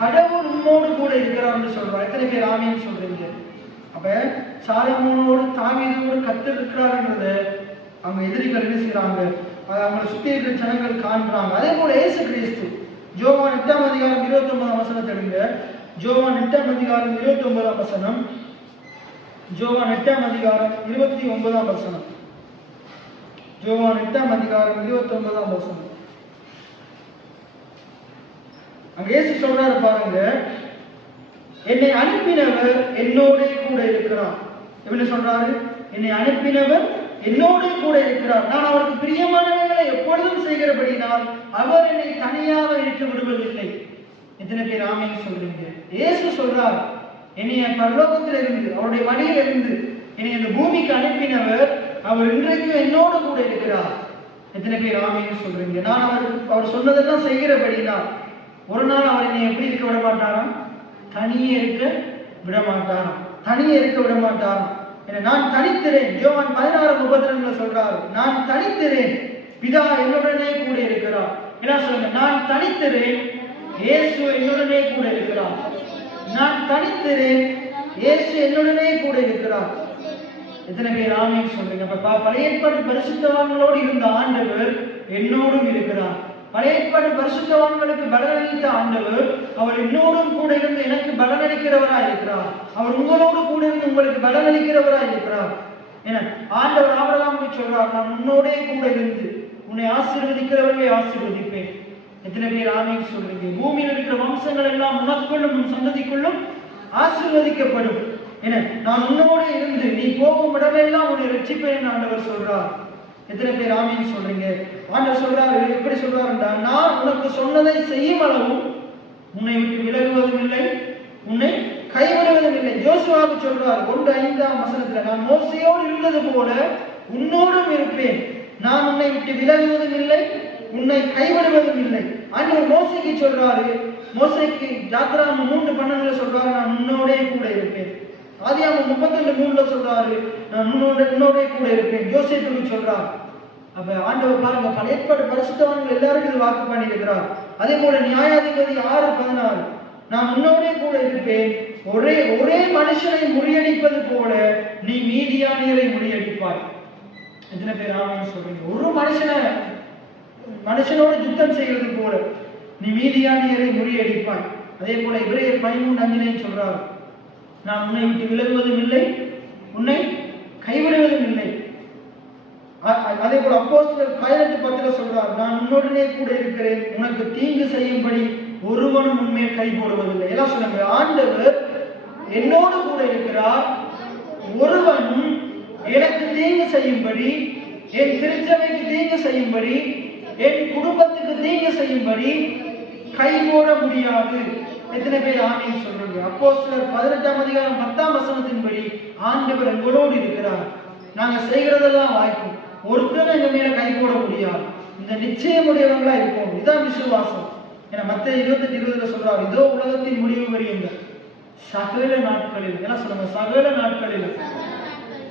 கடவுள் உம்மோடு கூட இருக்கிறார்னு சொல்றார். எத்தனை பேர் ஆமேன்னு சொல்றீங்க? அப்ப சாலமோனோடு தாவீதோடு கர்த்தர் இருக்கிறார்ன்றத அவங்க எதிரிகள் என்ன செய்யறாங்க? அவங்களை சுத்தி இருக்கிற ஜனங்கள் காண்றாங்க. அதே போல இயேசு கிறிஸ்து யோவான் 8ஆம் அதிகாரம் 29ஆம் வசனத்தை எடுங்க. யோவான் 8ஆம் அதிகாரம் 29ஆம் வசனம். யோவான் 8ஆம் அதிகாரம் 29ஆம் வசனம். யோவான் 8ஆம் அதிகாரம் 29ஆம் வசனம். அங்க இயேசு சொல்றாரு பாருங்க, என்னை அனுப்பினவர் என்னோட கூட இருக்கிறார். எப்படி சொல்றாரு? என்னை அனுப்பினவர் என்னோட கூட இருக்கிறார். நான் அவருக்கு பிரியமானவைகளை எப்பொழுதும் செய்கிறபடினால் அவர் என்னை தனியாக இருக்க விடுவதில்லை. எத்தனை பேர் ஆமேன்னு சொல்றீங்க? இயேசு சொல்றார், என்னைய பரலோகத்தில் இருந்து அவருடைய மடியில் இருந்து என்னை இந்த பூமிக்கு அனுப்பினவர் அவர் இன்றைக்கும் என்னோடு கூட இருக்கிறார். எத்தனை பேர் ஆமேன்னு சொல்றீங்க? நான் அவர் சொன்னதெல்லாம் செய்கிறபடினால் ஒரு நாள் அவர் என்னை எப்படி இருக்க விட மாட்டாராம்? தனியே இருக்க விட மாட்டாராம். தனியே இருக்க விட மாட்டாராம். நான் தனித்திறேன். யோவான் 16:32 சொல்றாரு, நான் தனித்திறேன், பிதா என்னுடனே கூட இருக்கிறார். என்ன சொல்லுங்க? நான் தனித்திறேன், இயேசு என்னுடனே கூட இருக்கிறார். நான் தனித்திறேன், இயேசு என்னுடனே கூட இருக்கிறார். எத்தனை பேர் ஆமேன்னு சொல்றீங்க? அப்ப பழைய ஏற்பாட்டு பரிசுத்தவான்களோடு இருந்த ஆண்டவர் என்னோடும் இருக்கிறார். பழைய ஏற்பாட்டு பரிசுத்தவான்களுக்கு பலனளித்த ஆண்டவர் அவர் என்னோடும் கூட இருந்து எனக்கு பலனளிக்கிறவராய் இருக்கிறார். அவர் உங்களோடு கூட இருந்து உங்களுக்கு பலனளிக்கிறவராய் இருக்கிறார். என ஆண்டவர் ஆபிரகாமுக்கு சொல்றார், நான் உன்னோடே கூட இருந்து உன்னை ஆசீர்வதிக்கிறவர்களை ஆசீர்வதிப்பேன். எத்தனை பேர் ஆமேன்னு சொல்றீங்க? பூமியில் இருக்கிற வம்சங்கள் எல்லாம் உனக்குள்ளும் உன் சந்ததிக்குள்ளும் ஆசீர்வதிக்கப்படும். என நான் உன்னோடு இருந்து நீ போகும் இடமெல்லாம் உன்னை ரட்சிப்பேன் ஆண்டவர் சொல்றார். எத்தனை பேர் ஆமேன்னு சொல்றீங்க? ஆண்டவர் சொல்றாரு, எப்படி சொல்றாருன்னா, நான் உனக்கு சொன்னதை செய்யும் அளவும் உன்னை விட்டு விலகுவதும் இல்லை, உன்னை கைவிடுவதும் இல்லை. யோசுவாவுக்கு சொல்றார் 1:5ஆம் வசனத்துல, நான் மோசையோடு இருந்தது போல உன்னோடும் இருப்பேன், நான் உன்னை விட்டு விலகுவதும் இல்லை, உன்னை கைவிடுவதும் இல்லை. ஆண்டவர் மோசைக்கு சொல்றாரு, மோசைக்கு யாத்திராகமம் 3:12 சொல்றாரு, நான் உன்னோடே கூட இருப்பேன். ஆதியாகமம் 32:3 சொல்றாரு, நான் உன்னோட கூட இருப்பேன். யோசேப்புக்கு சொல்றார். அப்ப ஆண்டவர் பாருங்க, பழைய ஏற்பாடு பரிசுத்தவான்கள் எல்லாருக்கும் இது வாக்கு பண்ணியிருக்கிறார். அதே போல நியாயாதிபதி 6:16, நான் உன்னோட கூட இருப்பேன். ஒரே மனுஷனை முறியடிப்பது போல நீ மீதியானியரை முறியடிப்பாய். எத்தனை பேர் ஆமென் சொல்றீங்க? ஒரு மனுஷனோட யுத்தம் செய்வது போல நீ மீதியானியரை முறியடிப்பாய். அதே போல எபிரேயர் 13:5 சொல்றார், நான் உன்னை விட்டு விலகுவதும் இல்லை, உன்னை கைவிடுவதும் இல்லை. அதே போல அப்போஸ்தலர் 18:10 சொல்றார், நான் உன்னுடனே கூட இருக்கிறேன், உனக்கு தீங்கு செய்யும்படி ஒருவனும் உன்மேல் கை போடுவதில்லை. எல்லாம் சொல்லுங்க, ஆண்டவர் என்னோடு கூட இருக்கிறார், ஒருவனும் எனக்கு தீங்கு செய்யும்படி, என் திருச்சபைக்கு தீங்கு செய்யும்படி, என் குடும்பத்துக்கு தீங்கு செய்யும்படி கை போட முடியாது. எத்தனை பேர் ஆமென் சொல்றீங்க? அப்போஸ்தலர் 18:10 ஆண்டவர் எங்களோடு இருக்கிறார், நாங்க செய்கிறதெல்லாம் வாய்க்கும், ஒருத்தரும் எங்க மேல கை போட முடியாது. இந்த நிச்சயமுடையவங்களா இருப்போம். இதுதான் விசுவாசம். ஏன்னா மத்தேயு 28:20 சொல்றாரு, இதோ உலகத்தின் முடிவு வரையும் சகல நாட்களில், என்ன சொல்லுங்க, சகல நாட்களில்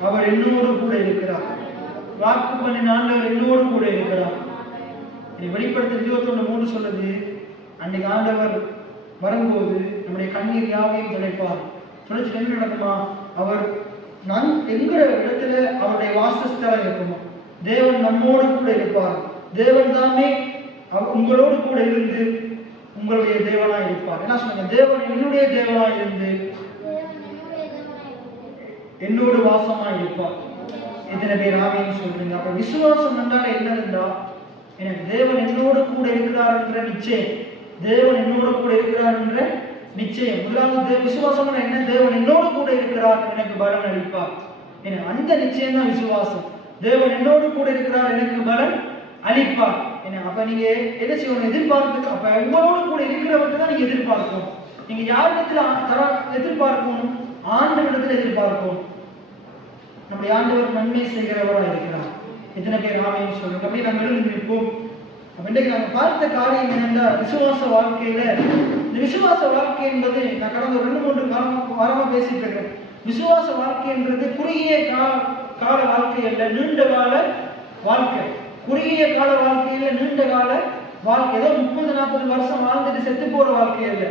அவர் என்னோடு கூட இருக்கிறார். வாக்கு பண்ணின ஆண்டவர் என்னோடு கூட இருக்கிறார். வெளிப்படுத்த 21:3 சொல்லுது, அன்னைக்கு ஆண்டவர் வரும்போது நம்முடைய கண்ணீர் யாவையும் துடைப்பார். சொல்லிச்சு என்ன நடக்குமா? அவர் நான் என்கிற இடத்துல அவருடைய வாசஸ்தலம் இருக்குமா, தேவன் நம்மோடு கூட இருப்பார். தேவன் தாமே உங்களோடு கூட இருந்து உங்களுடைய தேவனாய் இருப்பார். என்ன சொல்லுங்க? தேவன் என்னுடைய தேவனாய் இருந்து என்னோடு வாசமாய் இருப்பார். எத்தனை பேர் ஆமென் சொல்றீங்க? அப்ப விசுவாசம் என்றால் என்னதுன்னா, எனக்கு தேவன் என்னோடு கூட இருக்கிறார் என்ற நிச்சயம். தேவன் என்னோடு கூட இருக்கிறார் என்ற நிச்சயம். முதலாவது விசுவாசம் என்ன? தேவன் என்னோடு கூட இருக்கிறார், எனக்கு பலன் அளிப்பார். அந்த நிச்சயம் தான் விசுவாசம். தேவன் என்னோடு கூட இருக்கிறார், எனக்கு பலன் அளிப்பார். அப்ப நீங்க என்ன செய்யணும்? எதிர்பார்த்து, அப்ப உங்களோடு கூட இருக்கிறவர்கிட்ட தான் நீங்க எதிர்பார்க்கணும். நீங்க யாரிடத்துல எதிர்பார்க்கணும்? ஆண்டவரிடத்துல எதிர்பார்க்கணும். நம்முடைய ஆண்டவர் நன்மை செய்கிறவராக இருக்கிறார். எத்தனை பேர் ஆமென் சொல்லுங்க? அப்படி நம்ம எழுந்து நிற்போம். இன்றைக்கு நம்ம பார்த்த காரியம் என்னென்னா, விசுவாச வாழ்க்கையில, இந்த விசுவாச வாழ்க்கை என்பது, நான் கடந்த 2-3 வாரமா பேசிட்டு இருக்கேன். விசுவாச வாழ்க்கை என்றது குறுகிய கால வாழ்க்கை அல்ல, நீண்ட கால வாழ்க்கை. குறுகிய கால வாழ்க்கையில நீண்ட கால வாழ்க்கை, ஏதோ 30-40 வருஷம் வாழ்ந்துட்டு செத்து போற வாழ்க்கை அல்ல.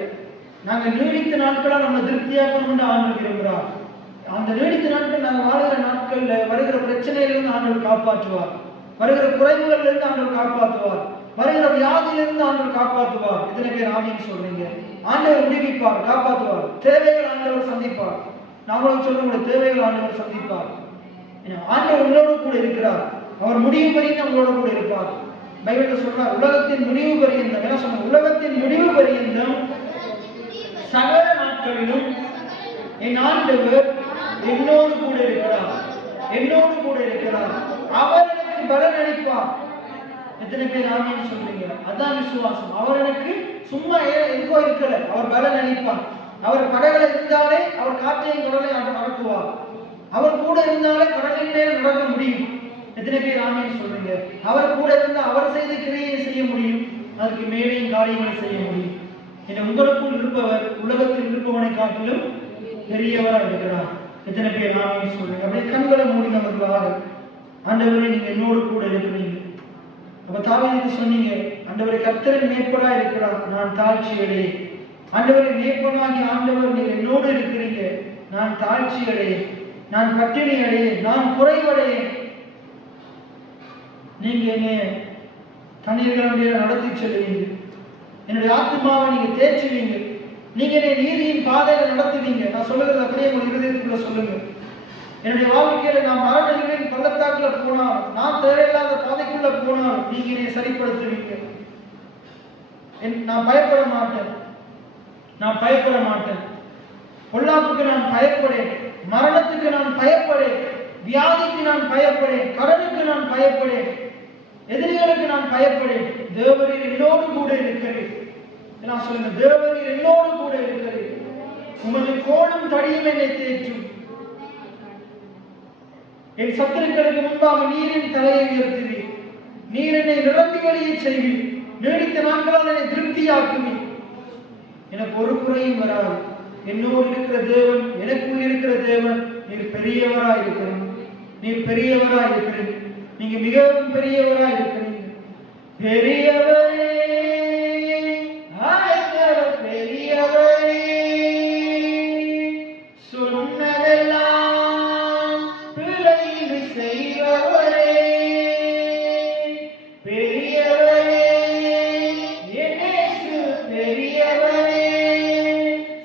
நாங்க நீடித்த நாட்களா நம்ம திருப்தியாக்கணும்னு ஆண்டவர் விரும்புகிறார். அந்த நீடித்த நாட்கள் நாங்கள் வாழ்கிற நாட்கள்ல வருகிற பிரச்சனையிலிருந்து ஆண்டவர் காப்பாற்றுவார், வருகிற குறைவுகளிலிருந்து ஆண்டவர் காப்பாற்றுவார், வருகிற வியாதியிலிருந்து ஆண்டவர் காப்பாற்றுவார். எத்தனை பேர் ஆமென் சொல்றீங்க? ஆண்டவர் விடுவிப்பார், காப்பாற்றுவார். தேவைகள் ஆண்டவர் சந்திப்பார். நாமளும் சொல்ல தேவைகள் ஆண்டவர் சந்திப்பார். ஆண்டவர் உங்களோடு கூட இருக்கிறார். அவர் முடிவு பரியந்தம் உங்களோட கூட இருப்பார். பைபிள்ல சொல்றார், உலகத்தின் முடிவு பரியந்தம், என்ன சொன்ன? உலகத்தின் முடிவு பரியந்தம் சகல நாட்களிலும் என் ஆண்டவர் என்னோடு கூட இருக்கிறார், என்னோடு கூட இருக்கிறார். அவர் எனக்கு பலன் அளிப்பார். எத்தனை பேர் ஆமென் சொல்றீங்க? அதான் விசுவாசம். அவர் எனக்கு சும்மா எங்கோ இருக்கல, அவர் பலன் அளிப்பார். அவர் கடலை இருந்தாலே அவர் காற்றையும் கடலை அடக்குவார். அவர் கூட இருந்தாலே கடலின் மேல நடக்க முடியும். எத்தனை பேர் ஆமென் சொல்றீங்க? அவர் கூட இருந்தால் அவர் செய்த கிரியை செய்ய முடியும், அதற்கு மேலேயும் காரியங்களை செய்ய முடியும். உங்களுக்குள் இருப்பவர் உலகத்தில் இருப்பவனை காட்டிலும் பெரியவராக இருக்கிறார். எத்தனை பேர் ஆமென் சொல்றீங்க? அப்படியே கண்களை மூடினவர்களாக, ஆண்டவரே நீங்க என்னோடு கூட இருக்கிறீங்க. அப்ப தாவீது சொன்னீங்க, ஆண்டவரே கர்த்தரின் மேய்ப்பராய் இருக்கிறார், நான் தாழ்ச்சி அடையேன். ஆண்டவரே மேய்ப்பனாகி ஆண்டவர் நீங்க என்னோடு இருக்கிறீங்க, நான் தாழ்ச்சி அடையேன், நான் பட்டினி அடையேன், நான் குறைவடையேன். நீங்க என்னை தண்ணீர்களுடைய நடத்தி செல்வீங்க, என்னுடைய ஆத்மாவை நீங்க தேய்ச்சுவீங்க, நீங்க என்னை நீதியின் பாதையில நடத்துவீங்க. நான் சொல்லுறது அப்படியே உங்க இருதயத்துக்குள்ள சொல்லுங்க. என்னுடைய வாழ்க்கையில நான் மரணங்களின் பள்ளத்தாக்குல போனால், நான் தேவையில்லாத பாதைக்குள்ள போனால் நீங்க என்னை சரிப்படுத்துவீங்க. நான் பயப்பட மாட்டேன், நான் பயப்பட மாட்டேன். பொல்லாப்புக்கு நான் பயப்படேன், மரணத்துக்கு நான் பயப்படேன், வியாதிக்கு நான் பயப்படேன், கடனுக்கு நான் பயப்படேன், எதிரிகளுக்கு நான் பயப்படேன். தேவரீர் என்னோடு கூட இருக்கிறேன். நான் சொல்லுங்க, தேவரீர் என்னோடு கூட இருக்கிறேன். உமது கோலும் தடியும் என்னை தேற்றும். என் சத்துருக்களுக்கு முன்பாக நீரின் தலையை உயர்த்துவீர். நீர் என்னை நிரம்பி வழியை செய்வீர். நீடித்த நாட்களால் என்னை திருப்தியாக்குவீர். எனக்கு ஒரு குறையும் வராது. என்னோடு இருக்கிற தேவன், எனக்குள் இருக்கிற தேவன், நீர் பெரியவராய் இருக்கிறீர். நீர் பெரியவராய் இருக்கிறீர். நீங்க மிகவும் பெரியவராய் இருக்கிறீங்க. பெரியவரே, ஆண்டவர் பெரியவரே, சொன்னதெல்லாம் பிழைந்து செய்பவரே, பெரியவரே, இயேசு பெரியவரே,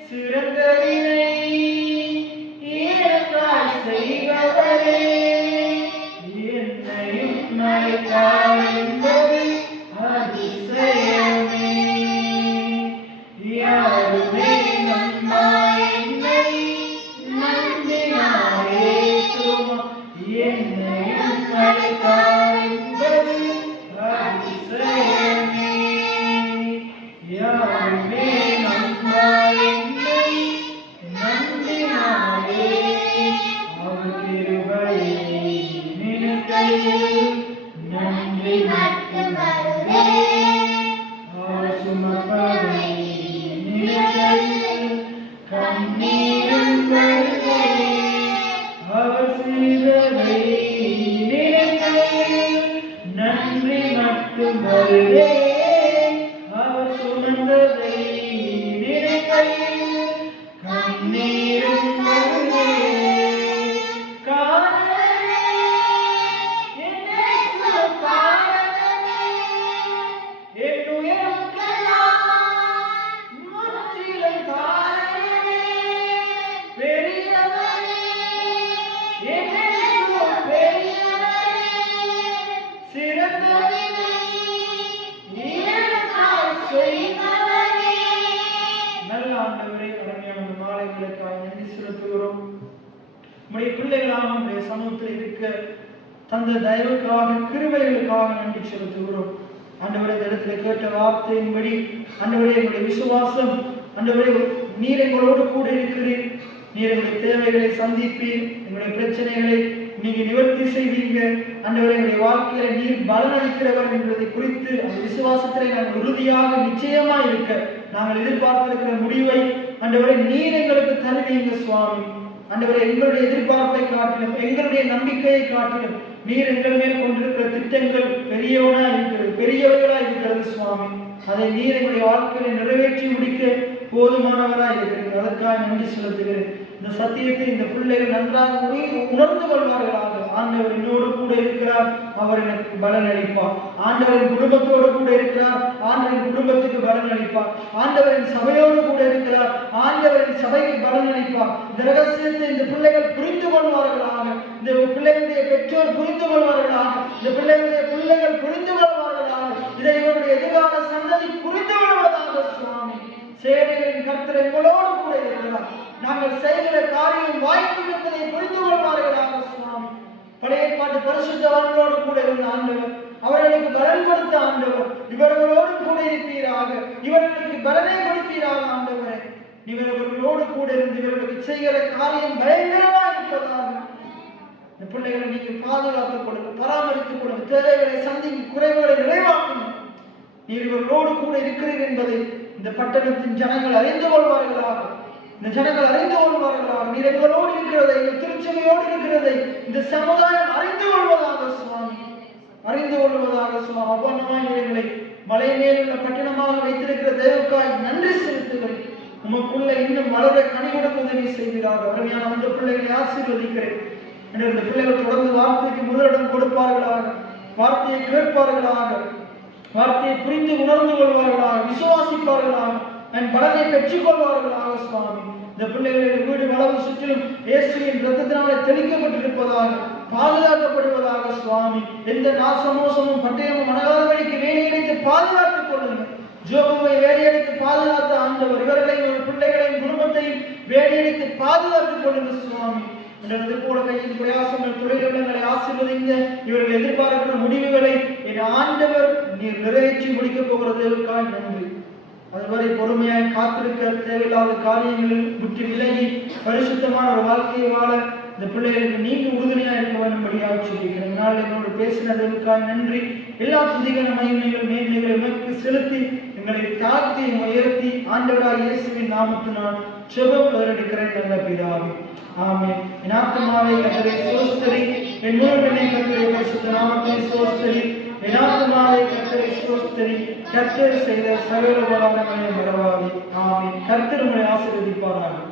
சிறந்தவினை எனக்காய் செய்பவரே, என்னையும் மறைத்தார் என்பது அதிசயமே. யாருமே நம்பா என்னை நம்பினாரே சும்மா, என்னையும் மறைத்தார் என்பது அதிசயமே. யாருமே நம்பா என்னை நம்பினாரே, அவர் கிருபையை நினைக்கையில் நன்றி மட்டும் வருதே. அவர் சுமப்பதை நினைக்கையில் கண்ணீரும் வருதே. அவர் செய்ததை நினைக்கையில் நன்றி மட்டும் வருதே. அவர் சுமந்ததை நினைக்கையில் கண்ணீரும் வருதே. பிள்ளைகளாக நம்முடைய சமூகத்தில் இருக்க தந்த தயவுக்காக, கிருபைகளுக்காக நன்றி செலுத்துகிறோம். ஆண்டவரே, இந்த இடத்துல கேட்ட வார்த்தையின்படி ஆண்டவரே, எங்களுடைய விசுவாசம், ஆண்டவரே, நீர் எங்களோடு கூட இருக்கிறீர். நீர் எங்களுடைய தேவைகளை சந்திப்பீர். எங்களுடைய பிரச்சனைகளை நீங்க நிவர்த்தி செய்வீங்க. ஆண்டவரே, எங்களுடைய வாழ்க்கையில நீர் பலனளிக்கிறவர் என்பதை குறித்து அந்த விசுவாசத்திலே நாங்கள் உறுதியாக நிச்சயமா இருக்க நாங்கள் எதிர்பார்த்திருக்கிற முடிவை ஆண்டவரே நீர் எங்களுக்கு தருவீங்க சுவாமி. ஆண்டவரே, எங்களுடைய எதிர்பார்ப்பை காட்டிலும், எங்களுடைய நம்பிக்கையை காட்டிலும் நீர் எங்கள் மேல் கொண்டிருக்கிற திட்டங்கள் பெரியவனா இருக்கிறது, பெரியவர்களா இருக்கிறது சுவாமி. அதை நீர் எங்களுடைய வாழ்க்கையை நிறைவேற்றி முடிக்க போதுமானவராக இருக்கிறது. அதற்காக நன்றி செலுத்துகிறேன். இந்த சத்தியத்தை இந்த பிள்ளைகள் நன்றாக உணர்ந்து கொள்வார்களாக. ஆண்டவர் என்னோடு கூட இருக்கிறார், அவர் எனக்கு பலன் அளிப்பார். ஆண்டவரின் குடும்பத்தோடு கூட இருக்கிறார், ஆண்டவரின் குடும்பத்துக்கு பலன் அளிப்பார். ஆண்டவரின் சபையோடு கூட இருக்கிறார், ஆண்டவரின் சபைக்கு பலன் அளிப்பார். இந்த ரகசியத்தை இந்த பிள்ளைகள் புரிந்து கொள்வார்களாக. இந்த பிள்ளைகளுடைய பெற்றோர் புரிந்து கொள்வார்களாக. இந்த பிள்ளைகளுடைய பிள்ளைகள் புரிந்து கொள்வார்களாக. இதை இவருடைய எதிர்கால சந்ததி புரிந்து கொள்வதாக சுவாமி. சேனைகளின் கர்த்தர் எங்களோடு கூட இருக்கிறார். நாங்கள் செய்கிற காரியம் வாய்க்கும் என்பதை புரிந்து கொள்வார்களாக சுவாமி. பழைய ஏற்பாட்டு பரிசுத்தவான்களோடு கூட இருந்த ஆண்டவர், அவர்களுக்கு பலன் கொடுத்த ஆண்டவர், இவர்களோடு கூட இருப்பீராக. இவர்களுக்கு பலனை கொடுப்பீராக ஆண்டவரே. இவர்களோடு கூட இருந்து இவர்களுக்கு செய்கிற காரியம் பயங்கரமா இருப்பதாக. இந்த பிள்ளைகளை நீங்கள் பாதுகாத்துக் கொடுங்க, பராமரித்துக் கொடுங்க, தேவைகளை சந்திக்கு, குறைவுகளை நிறைவாக்குங்க. நீர் இவர்களோடு கூட இருக்கிறீர் என்பதை இந்த பட்டணத்தின் ஜனங்கள் அறிந்து கொள்வார்களாக. இந்த ஜனங்கள் அறிந்து கொள்வார்களாக. நீர் எங்களோடு இருக்கிறதை, எங்கள் திருச்சபையோடு இருக்கிறதை இந்த சமுதாயம் அறிந்து கொள்வதாக சுவாமி. அறிந்து கொள்வதாக சுவாமி. அபூர்வமான எங்களை மலை மேலுள்ள பட்டணமாக வைத்திருக்கிற தேவக்காய் நன்றி செலுத்துகிறேன். உமக்குள்ள இன்னும் வளர கனி கொடுக்க உதவி செய்கிறார்கள். அருமையான அந்த பிள்ளைகளை ஆசீர்வதிக்கிறேன். இந்த பிள்ளைகள் தொடர்ந்து வார்த்தைக்கு முதலிடம் கொடுப்பார்களாக, வார்த்தையை கேட்பார்களாக, வார்த்தையை புரிந்து உணர்ந்து கொள்வார்களாக, விசுவாசிப்பார்களாக, என் பலனை பெற்றுக் கொள்வார்களாக சுவாமி. இந்த பிள்ளைகளின் வீடு வளவு சுற்றிலும் இயேசுவின் இரத்தத்தினாலே தெளிக்கப்பட்டிருப்பதாக, பாதுகாக்கப்படுவதாக சுவாமி. எந்த நாசமோசமும் பட்டயமும் அனகாதபடிக்கு வேலையடைத்து பாதுகாத்துக் கொள்ளுங்கள். ஜோபுவை வேலையடைத்து பாதுகாத்த ஆண்டவர் இவர்களையும் ஒரு பிள்ளைகளையும் குடும்பத்தையும் வேலையடைத்து பாதுகாத்துக் கொள்ளுங்கள் சுவாமி. இது போல கையின் பிரயாசங்கள், தொழில்களை ஆசீர்வதிங்க. இவர்கள் எதிர்பார்க்கிற முடிவுகளை என் ஆண்டவர் நீர் நிறைவேற்றி முடிக்கப் போகிறதற்காக நன்றி. அதுவரை பொறுமையாய் காத்திருக்க, தேவையில்லாத காரியங்களில் விட்டு விலகி பரிசுத்தமான ஒரு வாழ்க்கையை வாழ இந்த பிள்ளைகளுக்கு நீங்க உறுதுணையாக இருக்க வேண்டும்படியாக சொல்லிக்கிறேன். நாள் என்னோடு பேசினதற்காக நன்றி. எல்லா துதிகள மகிமைகள் மேன்மைகளை உமக்கு செலுத்தி எங்களை தாழ்த்தி உயர்த்தி ஆண்டவராகிய இயேசுவின் நாமத்தினால் ஜெபம் ஏறெடுக்கிறேன் நல்ல பிதாவே. ஆமென். என் ஆத்துமாவே கர்த்தரை ஸ்தோத்திரி, என் முழு என்னை கர்த்தருடைய பரிசுத்த நாமத்தை ஸ்தோத்திரி. என் ஆத்துமாவே கர்த்தரை ஸ்தோத்திரி, கர்த்தர் செய்த சகல உபகாரங்களை மறவாதே. ஆமென். கர்த்தர் உம்மை ஆசீர்வதிப்பாராக.